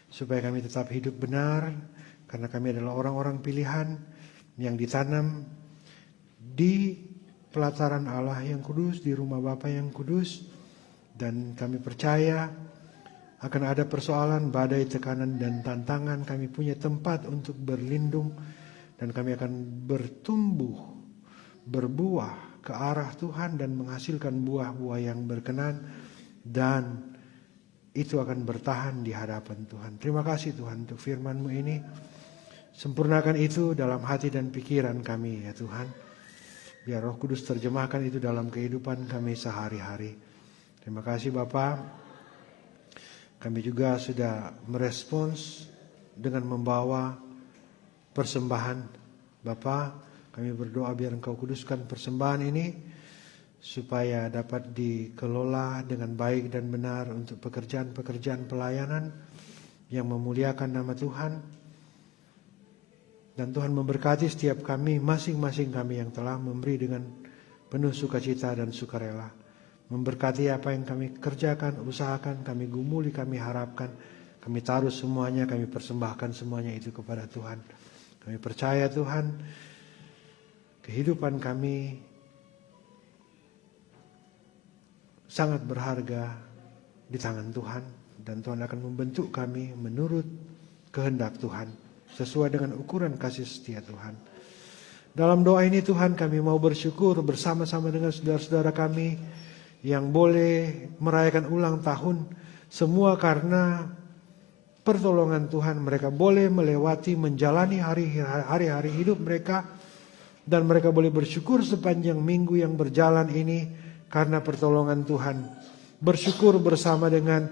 supaya kami tetap hidup benar, karena kami adalah orang-orang pilihan yang ditanam di pelataran Allah yang kudus, di rumah Bapa yang kudus. Dan kami percaya akan ada persoalan, badai, tekanan, dan tantangan. Kami punya tempat untuk berlindung, dan kami akan bertumbuh, berbuah ke arah Tuhan dan menghasilkan buah-buah yang berkenan, dan itu akan bertahan di hadapan Tuhan. Terima kasih Tuhan untuk firman-Mu ini. Sempurnakan itu dalam hati dan pikiran kami ya Tuhan. Biar Roh Kudus terjemahkan itu dalam kehidupan kami sehari-hari. Terima kasih Bapa. Kami juga sudah merespons dengan membawa persembahan. Bapa, kami berdoa biar Engkau kuduskan persembahan ini, supaya dapat dikelola dengan baik dan benar untuk pekerjaan-pekerjaan pelayanan yang memuliakan nama Tuhan. Dan Tuhan memberkati setiap kami, masing-masing kami yang telah memberi dengan penuh sukacita dan sukarela. Memberkati apa yang kami kerjakan, usahakan, kami gumuli, kami harapkan, kami taruh semuanya, kami persembahkan semuanya itu kepada Tuhan. Kami percaya Tuhan, kehidupan kami sangat berharga di tangan Tuhan, dan Tuhan akan membentuk kami menurut kehendak Tuhan, sesuai dengan ukuran kasih setia Tuhan. Dalam doa ini Tuhan, kami mau bersyukur bersama-sama dengan saudara-saudara kami yang boleh merayakan ulang tahun, semua karena pertolongan Tuhan. Mereka boleh melewati, menjalani hari-hari hidup mereka, dan mereka boleh bersyukur sepanjang minggu yang berjalan ini karena pertolongan Tuhan. Bersyukur bersama dengan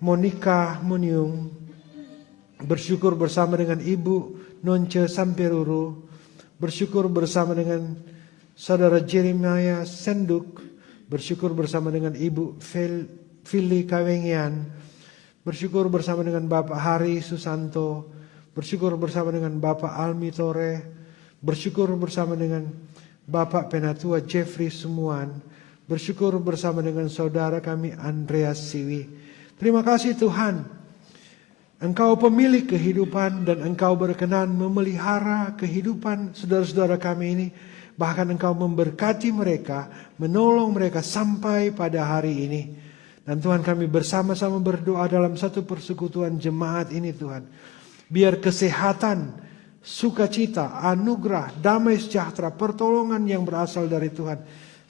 Monica Muniung, bersyukur bersama dengan Ibu Nonce Samperuru, bersyukur bersama dengan Saudara Jeremiah Senduk, bersyukur bersama dengan Ibu Fili Kawengian, bersyukur bersama dengan Bapak Hari Susanto, bersyukur bersama dengan Bapak Almi Tore, bersyukur bersama dengan Bapak Penatua Jeffrey Sumuan, bersyukur bersama dengan saudara kami Andreas Siwi. Terima kasih Tuhan, Engkau pemilik kehidupan dan Engkau berkenan memelihara kehidupan saudara-saudara kami ini. Bahkan Engkau memberkati mereka, menolong mereka sampai pada hari ini. Dan Tuhan, kami bersama-sama berdoa dalam satu persekutuan jemaat ini Tuhan. Biar kesehatan, sukacita, anugerah, damai sejahtera, pertolongan yang berasal dari Tuhan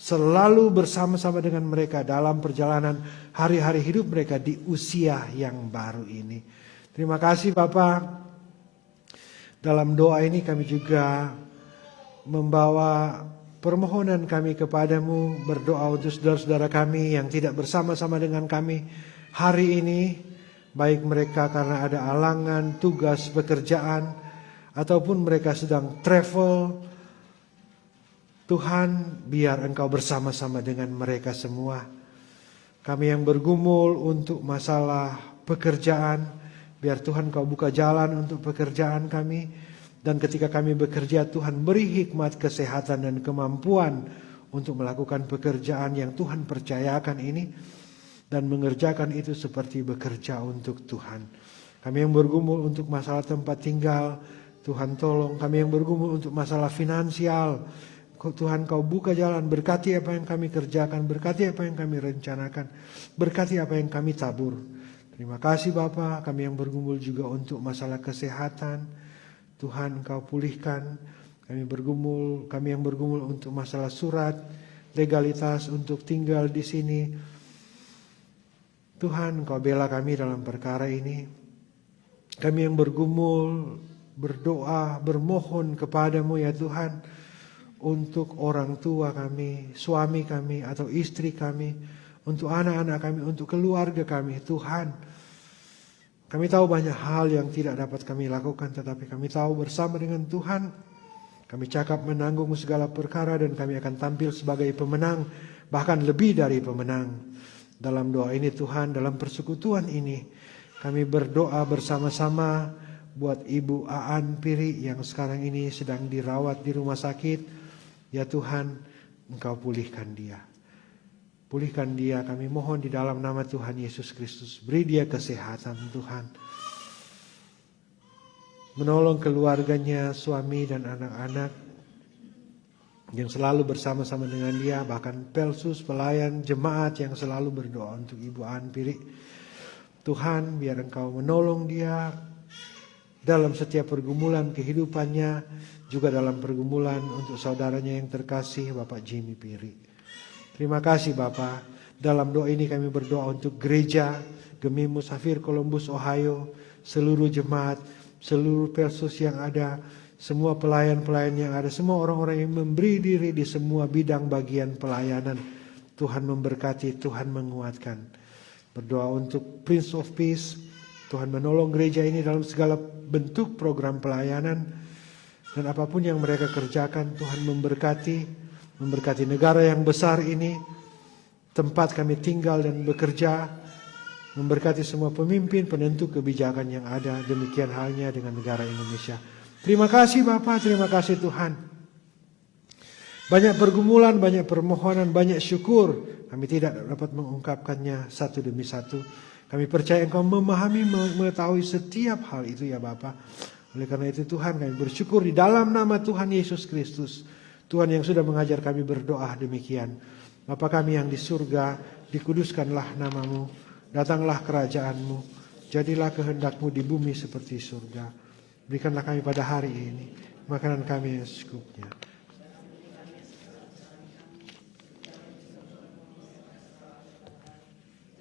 selalu bersama-sama dengan mereka dalam perjalanan hari-hari hidup mereka di usia yang baru ini. Terima kasih Bapa. Dalam doa ini kami juga membawa permohonan kami kepadamu, berdoa untuk saudara-saudara kami yang tidak bersama-sama dengan kami hari ini, baik mereka karena ada alangan, tugas, pekerjaan, ataupun mereka sedang travel. Tuhan, biar Engkau bersama-sama dengan mereka semua. Kami yang bergumul untuk masalah pekerjaan, biar Tuhan Kau buka jalan untuk pekerjaan kami. Dan ketika kami bekerja, Tuhan beri hikmat, kesehatan, dan kemampuan untuk melakukan pekerjaan yang Tuhan percayakan ini, dan mengerjakan itu seperti bekerja untuk Tuhan. Kami yang bergumul untuk masalah tempat tinggal, Tuhan tolong. Kami yang bergumul untuk masalah finansial, Tuhan Kau buka jalan, berkati apa yang kami kerjakan, berkati apa yang kami rencanakan, berkati apa yang kami tabur. Terima kasih Bapa. Kami yang bergumul juga untuk masalah kesehatan, Tuhan Kau pulihkan. Kami yang bergumul untuk masalah surat, legalitas untuk tinggal di sini. Tuhan Kau bela kami dalam perkara ini. Kami yang bergumul, berdoa, bermohon kepadamu ya Tuhan, untuk orang tua kami, suami kami atau istri kami, untuk anak-anak kami, untuk keluarga kami. Tuhan, kami tahu banyak hal yang tidak dapat kami lakukan, tetapi kami tahu bersama dengan Tuhan, kami cakap menanggung segala perkara dan kami akan tampil sebagai pemenang, bahkan lebih dari pemenang. Dalam doa ini Tuhan, dalam persekutuan ini, kami berdoa bersama-sama buat Ibu Aan Piri yang sekarang ini sedang dirawat di rumah sakit. Ya Tuhan, Engkau pulihkan dia. Pulihkan dia, kami mohon di dalam nama Tuhan Yesus Kristus. Beri dia kesehatan Tuhan. Menolong keluarganya, suami dan anak-anak yang selalu bersama-sama dengan dia. Bahkan Pelsus, pelayan, jemaat yang selalu berdoa untuk Ibu Aan Piri. Tuhan, biar Engkau menolong dia dalam setiap pergumulan kehidupannya, juga dalam pergumulan untuk saudaranya yang terkasih Bapak Jimmy Piri. Terima kasih Bapak. Dalam doa ini kami berdoa untuk gereja Gemi Musafir Columbus, Ohio, seluruh jemaat, seluruh Pelsus yang ada, semua pelayan-pelayan yang ada, semua orang-orang yang memberi diri di semua bidang bagian pelayanan. Tuhan memberkati, Tuhan menguatkan. Berdoa untuk Prince of Peace, Tuhan menolong gereja ini dalam segala bentuk program pelayanan. Dan apapun yang mereka kerjakan, Tuhan memberkati. memberkati negara yang besar ini, tempat kami tinggal dan bekerja, memberkati semua pemimpin, penentu kebijakan yang ada. Demikian halnya dengan negara Indonesia. Terima kasih Bapak, terima kasih Tuhan. Banyak pergumulan, banyak permohonan, banyak syukur. Kami tidak dapat mengungkapkannya satu demi satu. Kami percaya Engkau memahami, mengetahui setiap hal itu ya Bapak. Oleh karena itu Tuhan, kami bersyukur di dalam nama Tuhan Yesus Kristus. Tuhan yang sudah mengajar kami berdoa demikian. Bapa kami yang di surga, dikuduskanlah namamu, datanglah kerajaanmu, jadilah kehendak-Mu di bumi seperti surga. Berikanlah kami pada hari ini makanan kami yang secukupnya.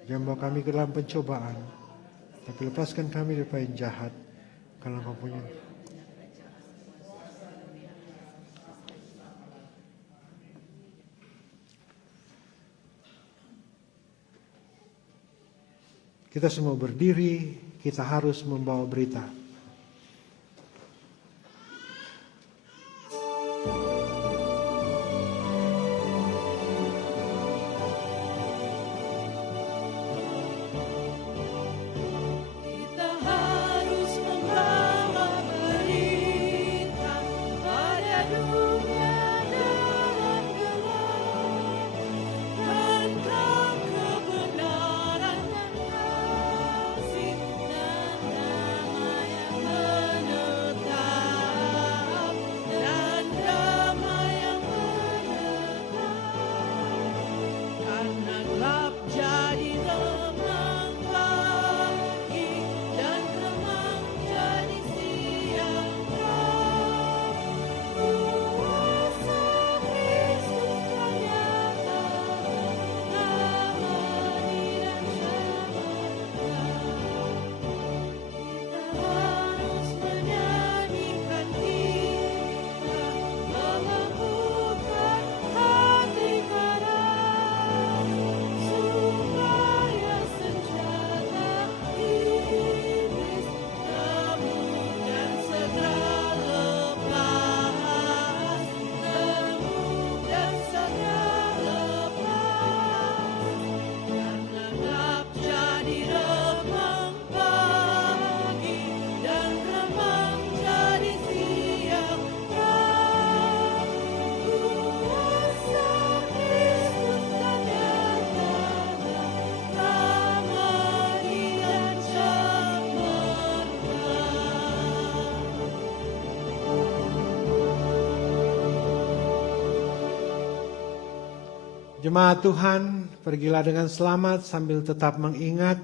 Jangan bawa kami ke dalam pencobaan, tapi lepaskan kami dari yang jahat. Kalau Engkau punya. Kita semua berdiri, kita harus membawa berita. Jemaat Tuhan, pergilah dengan selamat sambil tetap mengingat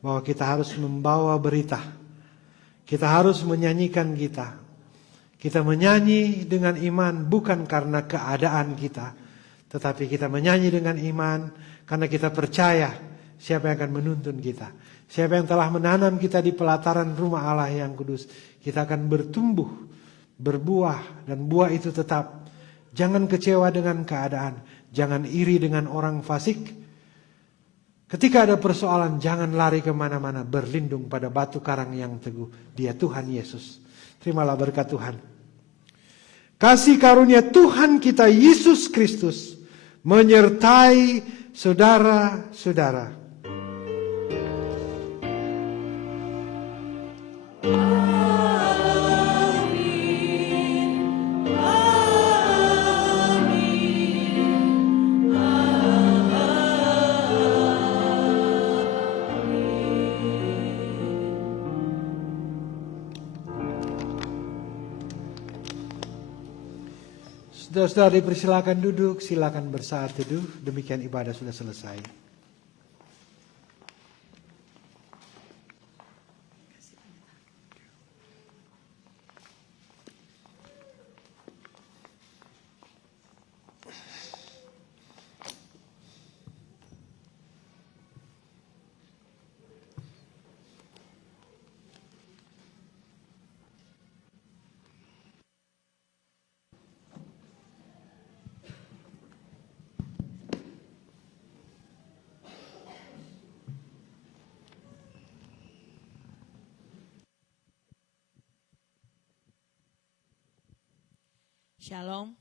bahwa kita harus membawa berita. Kita harus menyanyikan kita. Kita menyanyi dengan iman bukan karena keadaan kita, tetapi kita menyanyi dengan iman karena kita percaya siapa yang akan menuntun kita. Siapa yang telah menanam kita di pelataran rumah Allah yang kudus. Kita akan bertumbuh, berbuah, dan buah itu tetap. Jangan kecewa dengan keadaan. Jangan iri dengan orang fasik. Ketika ada persoalan, jangan lari kemana-mana. Berlindung pada batu karang yang teguh. Dia Tuhan Yesus. Terimalah berkat Tuhan. Kasih karunia Tuhan kita Yesus Kristus menyertai saudara-saudara. Saudara-saudara dipersilakan duduk, silakan bersaat teduh. Demikian ibadah sudah selesai. Shalom.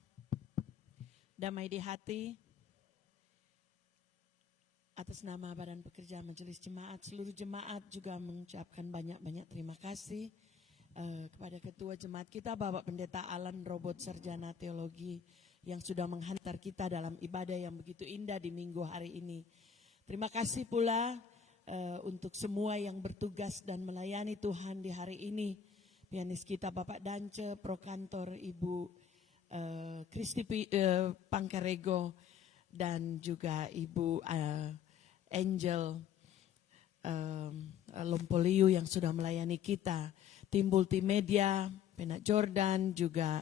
damai di hati. Atas nama Badan Pekerja Majelis Jemaat, seluruh jemaat juga mengucapkan banyak-banyak terima kasih kepada Ketua Jemaat kita, Bapak Pendeta Alan Robot Sarjana Teologi, yang sudah menghantar kita dalam ibadah yang begitu indah di minggu hari ini. Terima kasih pula untuk semua yang bertugas dan melayani Tuhan di hari ini. Pianis kita Bapak Dance, Prokantor Ibu Kristi Pangkarego, dan juga Ibu Angel Lompoliu yang sudah melayani kita, tim multimedia, Penak Jordan, juga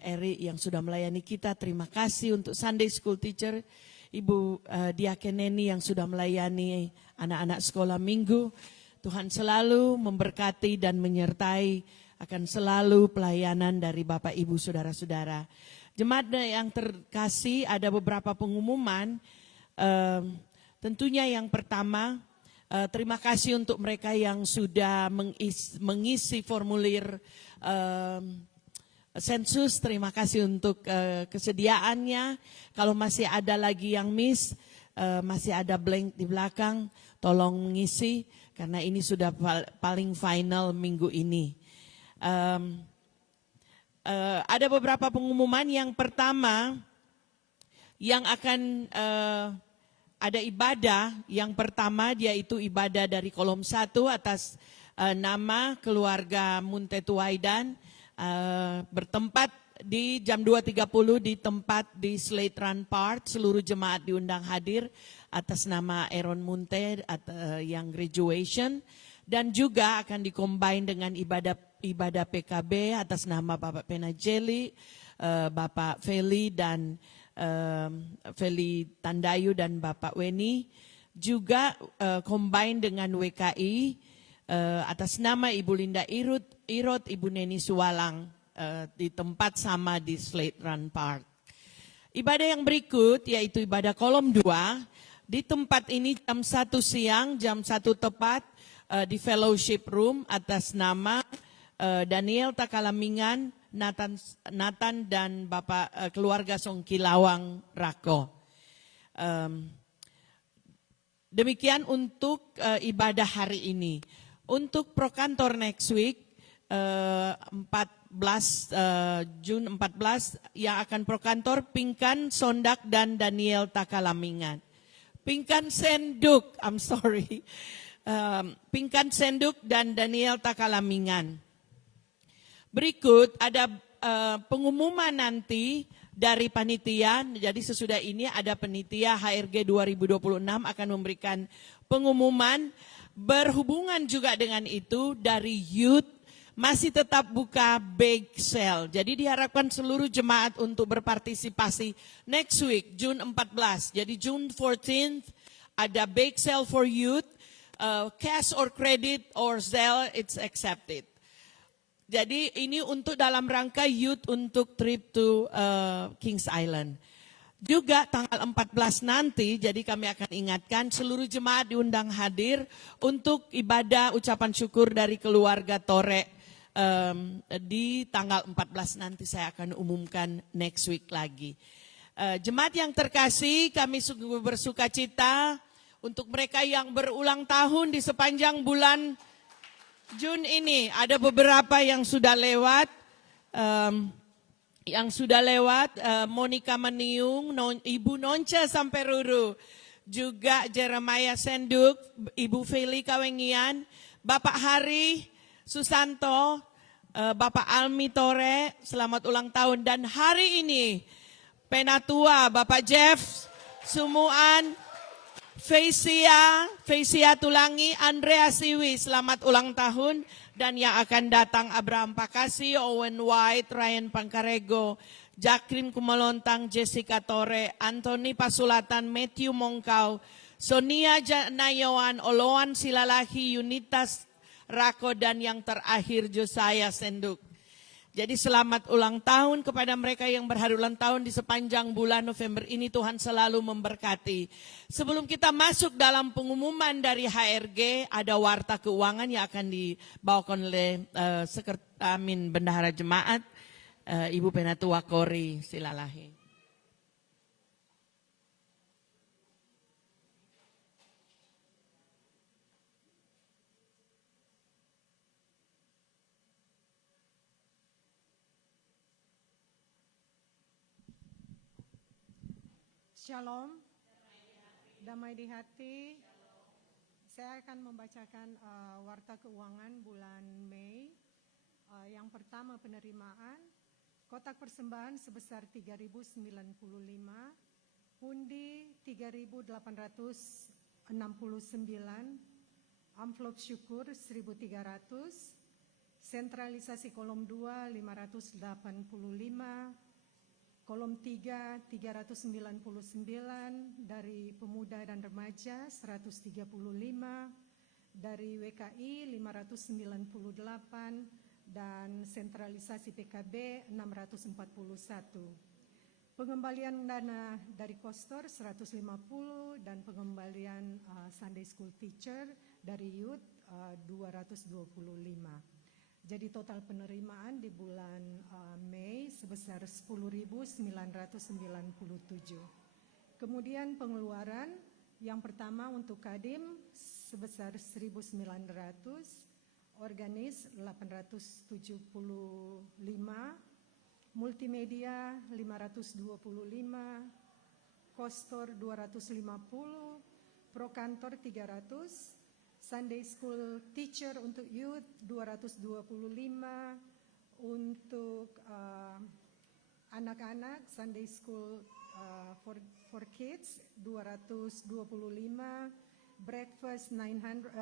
Eri yang sudah melayani kita. Terima kasih untuk Sunday School Teacher, Ibu Diakeneni yang sudah melayani anak-anak sekolah minggu. Tuhan selalu memberkati dan menyertai, akan selalu pelayanan dari Bapak Ibu Saudara-saudara. Jemaat yang terkasih, ada beberapa pengumuman. Tentunya yang pertama, terima kasih untuk mereka yang sudah mengisi formulir sensus. Terima kasih untuk kesediaannya. Kalau masih ada lagi yang miss, masih ada blank di belakang, tolong mengisi karena ini sudah paling final minggu ini. Ada beberapa pengumuman. Yang pertama, yang akan ada ibadah yang pertama, yaitu ibadah dari kolom 1 atas nama keluarga Munte Tuaidan, bertempat di jam 2.30 di tempat di Slate Run Park. Seluruh jemaat diundang hadir atas nama Aaron Munte yang graduation, dan juga akan dikombine dengan ibadah PKB atas nama Bapak Penajeli, Bapak Feli dan Feli Tandayu dan Bapak Weni, juga combine dengan WKI atas nama Ibu Linda Irot, Ibu Neni Suwalang, di tempat sama di Slate Run Park. Ibadah yang berikut yaitu ibadah kolom 2 di tempat ini jam 1 siang, jam 1 tepat di Fellowship Room atas nama Daniel Takalamingan, Nathan dan Bapak keluarga Songkilawang Rako. Demikian untuk ibadah hari ini. Untuk Prokantor next week, 14 Jun 14 yang akan Prokantor Pinkan Sondak dan Daniel Takalamingan. Pinkan Senduk, Pinkan Senduk dan Daniel Takalamingan. Berikut ada pengumuman nanti dari panitia. Jadi sesudah ini ada panitia HRG 2026 akan memberikan pengumuman. Berhubungan juga dengan itu, dari youth masih tetap buka bake sale. Jadi diharapkan seluruh jemaat untuk berpartisipasi next week, June 14. Jadi June 14th ada bake sale for youth, cash or credit or Zelle, it's accepted. Jadi ini untuk dalam rangka youth untuk trip to Kings Island. Juga tanggal 14 nanti, jadi kami akan ingatkan seluruh jemaat diundang hadir untuk ibadah ucapan syukur dari keluarga Tore di tanggal 14 nanti. Saya akan umumkan next week lagi. Jemaat yang terkasih, kami sungguh bersuka cita untuk mereka yang berulang tahun di sepanjang bulan Jun ini. Ada beberapa yang sudah lewat. Monica Maniung, Ibu Nonce Samperuru, juga Jeremiah Senduk, Ibu Feli Kawengian, Bapak Hari Susanto, Bapak Almi Tore, selamat ulang tahun. Dan hari ini Penatua, Bapak Jeff Sumuan, Feisia Tulangi, Andrea Siwi, selamat ulang tahun. Dan yang akan datang Abraham Pakasi, Owen White, Ryan Pangkarego, Jacqueline Kumalontang, Jessica Tore, Anthony Pasulatan, Matthew Mongkau, Sonia Nayawan, Oloan Silalahi, Unitas Rako, dan yang terakhir Josiah Senduk. Jadi selamat ulang tahun kepada mereka yang berhari ulang tahun di sepanjang bulan November ini. Tuhan selalu memberkati. Sebelum kita masuk dalam pengumuman dari HRG, ada warta keuangan yang akan dibawakan oleh Sekretaris Bendahara Jemaat, Ibu Penatua Kori Silalahi. Shalom, damai di hati. Saya akan membacakan warta keuangan bulan Mei. Yang pertama penerimaan, kotak persembahan sebesar 3.095, pundi 3.869, amplop syukur 1.300, sentralisasi kolom 2 585, kolom 3 399, dari pemuda dan remaja 135, dari WKI 598, dan sentralisasi PKB 641. Pengembalian dana dari Kostor 150 dan pengembalian Sunday School Teacher dari Youth 225. Jadi total penerimaan di bulan Mei sebesar 10.997. Kemudian pengeluaran yang pertama untuk Kadim sebesar 1.900, Organis 875, Multimedia 525, Kostor 250, Prokantor 300, Sunday School Teacher untuk Youth 225, untuk anak-anak Sunday School for Kids 225, Breakfast 900,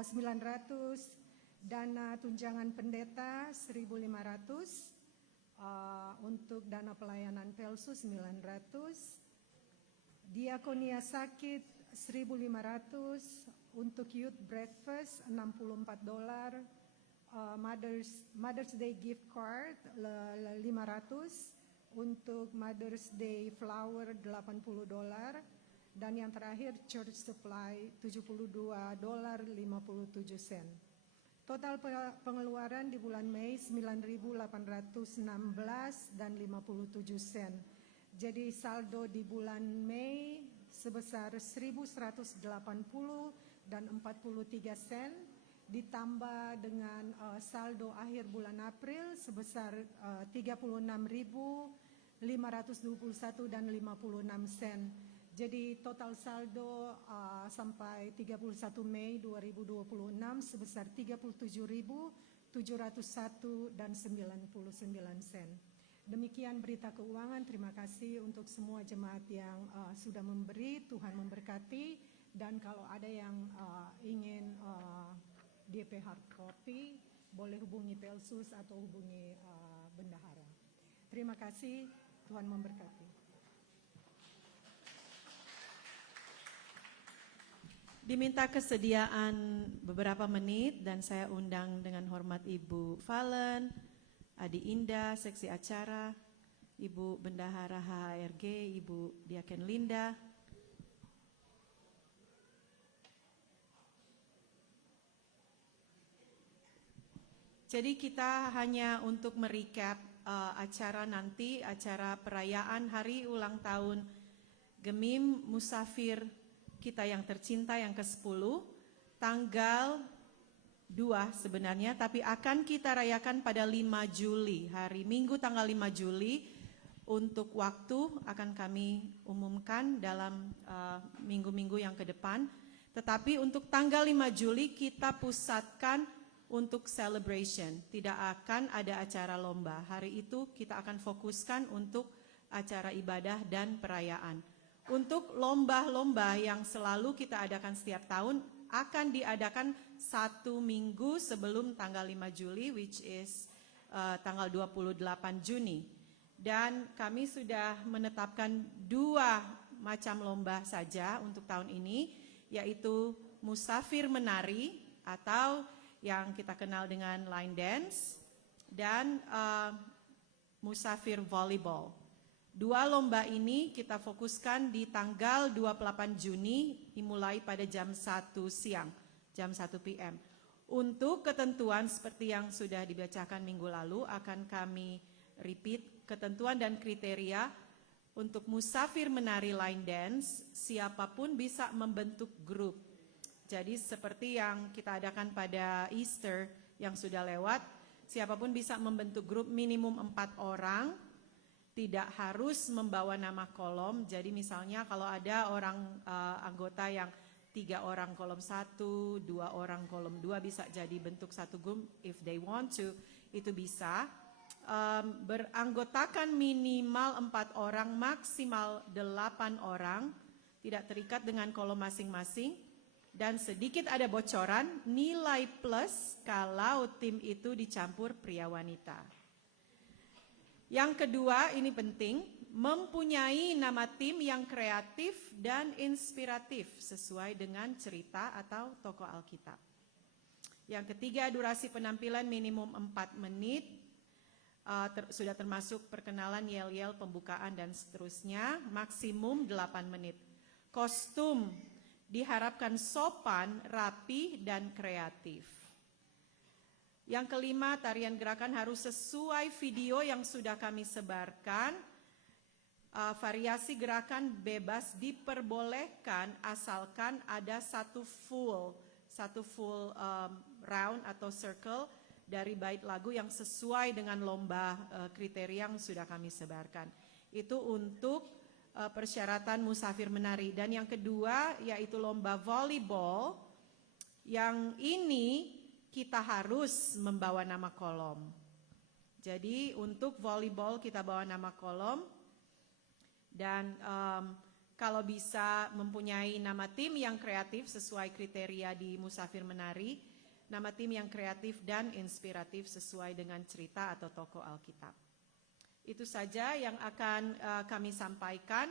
dana tunjangan pendeta 1.500, untuk dana pelayanan Pelsus 900, Diakonia Sakit 1.500, untuk Youth Breakfast $64, Mother's Day Gift Card 500, untuk Mother's Day Flower $80, dan yang terakhir Church Supply $72.57. Total pengeluaran di bulan Mei 9.816 dan 57 sen. Jadi saldo di bulan Mei sebesar 1.180 dan 43 sen, ditambah dengan saldo akhir bulan April sebesar 36.521 dan 56 sen. Jadi total saldo sampai 31 Mei 2026 sebesar 37.701 dan 99 sen. Demikian berita keuangan. Terima kasih untuk semua jemaat yang sudah memberi. Tuhan memberkati. Dan kalau ada yang ingin DP hard copy, boleh hubungi Pelsus atau hubungi bendahara. Terima kasih. Tuhan memberkati. Diminta kesediaan beberapa menit dan saya undang dengan hormat Ibu Valen, Adi Indah, Seksi Acara, Ibu Bendahara HHRG, Ibu Diaken Linda. Jadi kita hanya untuk merecap acara nanti, acara perayaan hari ulang tahun Gemim Musafir kita yang tercinta yang ke-10, tanggal 2 sebenarnya, tapi akan kita rayakan pada 5 Juli, hari Minggu tanggal 5 Juli. Untuk waktu akan kami umumkan dalam minggu-minggu yang ke depan. Tetapi untuk tanggal 5 Juli kita pusatkan untuk celebration, tidak akan ada acara lomba. Hari itu kita akan fokuskan untuk acara ibadah dan perayaan. Untuk lomba-lomba yang selalu kita adakan setiap tahun akan diadakan 1 minggu sebelum tanggal 5 Juli, which is tanggal 28 Juni. Dan kami sudah menetapkan 2 macam lomba saja untuk tahun ini, yaitu Musafir Menari atau yang kita kenal dengan line dance, dan Musafir Volleyball. 2 lomba ini kita fokuskan di tanggal 28 Juni dimulai pada jam 1 siang, jam 1 PM. Untuk ketentuan seperti yang sudah dibacakan minggu lalu akan kami repeat ketentuan dan kriteria. Untuk Musafir Menari line dance, siapapun bisa membentuk grup. Jadi seperti yang kita adakan pada Easter yang sudah lewat, siapapun bisa membentuk grup minimum 4 orang. tidak harus membawa nama kolom. Jadi misalnya kalau ada orang anggota yang 3 orang kolom 1, 2 orang kolom 2 bisa jadi bentuk satu group if they want to, itu bisa. Beranggotakan minimal 4 orang, maksimal 8 orang, tidak terikat dengan kolom masing-masing. Dan sedikit ada bocoran, nilai plus kalau tim itu dicampur pria wanita. Yang kedua, ini penting, mempunyai nama tim yang kreatif dan inspiratif sesuai dengan cerita atau tokoh Alkitab. Yang ketiga, durasi penampilan minimum 4 menit, sudah termasuk perkenalan, yel-yel, pembukaan dan seterusnya, maksimum 8 menit. Kostum diharapkan sopan, rapi, dan kreatif. Yang kelima, tarian gerakan harus sesuai video yang sudah kami sebarkan. Variasi gerakan bebas diperbolehkan asalkan ada satu full round atau circle dari bait lagu yang sesuai dengan lomba kriteria yang sudah kami sebarkan. Itu untuk persyaratan musafir menari. Dan yang kedua yaitu lomba volleyball, yang ini kita harus membawa nama kolom. Jadi untuk volleyball kita bawa nama kolom, dan kalau bisa mempunyai nama tim yang kreatif sesuai kriteria di musafir menari, nama tim yang kreatif dan inspiratif sesuai dengan cerita atau tokoh Alkitab. Itu saja yang akan kami sampaikan.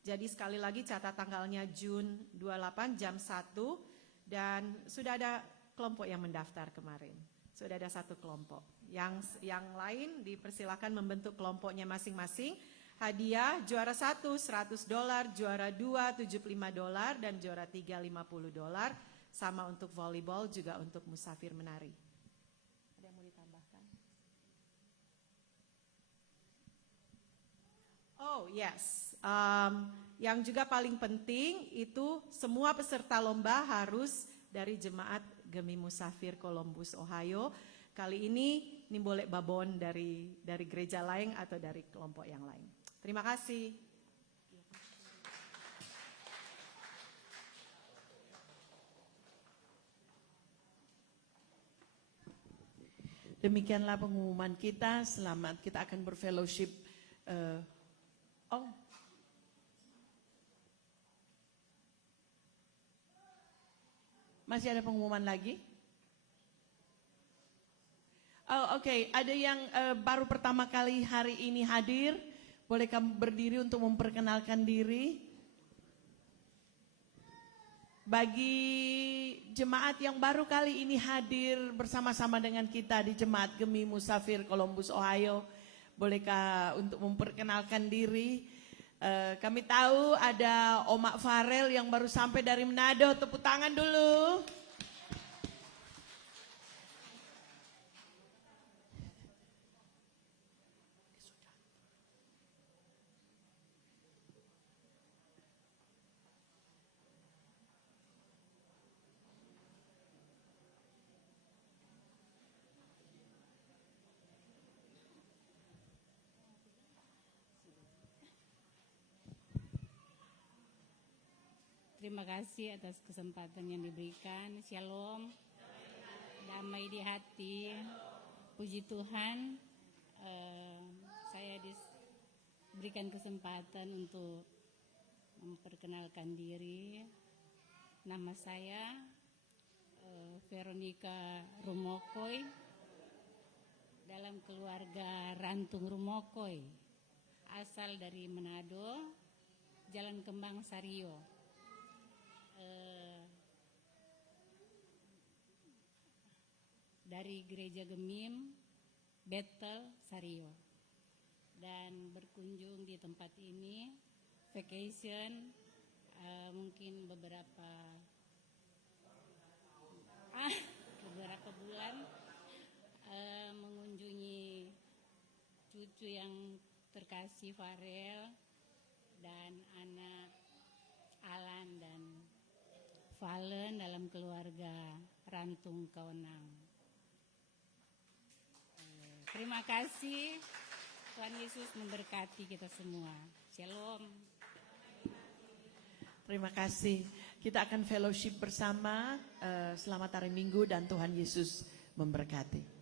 Jadi sekali lagi catat tanggalnya Jun 28 jam 1, dan sudah ada kelompok yang mendaftar kemarin. Sudah ada 1 kelompok. Yang lain dipersilakan membentuk kelompoknya masing-masing. Hadiah juara 1 $100, juara 2 $75, dan juara 3 $50. Sama untuk volleyball, juga untuk musafir menari. Ada yang mau ditambahkan? Oh yes, yang juga paling penting itu semua peserta lomba harus dari jemaat Gemi Musafir Columbus, Ohio. Kali ini boleh babon dari gereja lain atau dari kelompok yang lain. Terima kasih. Demikianlah pengumuman kita. Selamat, kita akan berfellowship. Masih ada pengumuman lagi? Oke. Ada yang baru pertama kali hari ini hadir. Boleh kamu berdiri untuk memperkenalkan diri? Bagi jemaat yang baru kali ini hadir bersama-sama dengan kita di Jemaat Gemi Musafir Columbus, Ohio, bolehkah untuk memperkenalkan diri? Kami tahu ada Omak Farel yang baru sampai dari Manado, tepuk tangan dulu. Terima kasih atas kesempatan yang diberikan. Shalom, damai di hati. Puji Tuhan, saya diberikan kesempatan untuk memperkenalkan diri. Nama saya Veronica Rumokoy, dalam keluarga Rantung Rumokoy, asal dari Manado, Jalan Kembang Sario. Dari Gereja Gemim Bethel Sario, dan berkunjung di tempat ini vacation mungkin beberapa bulan, mengunjungi cucu yang terkasih Farel dan anak Alan dan Valen dalam keluarga Rantung Kaunang. Terima kasih. Tuhan Yesus memberkati kita semua. Shalom. Terima kasih. Kita akan fellowship bersama. Selamat hari Minggu dan Tuhan Yesus memberkati.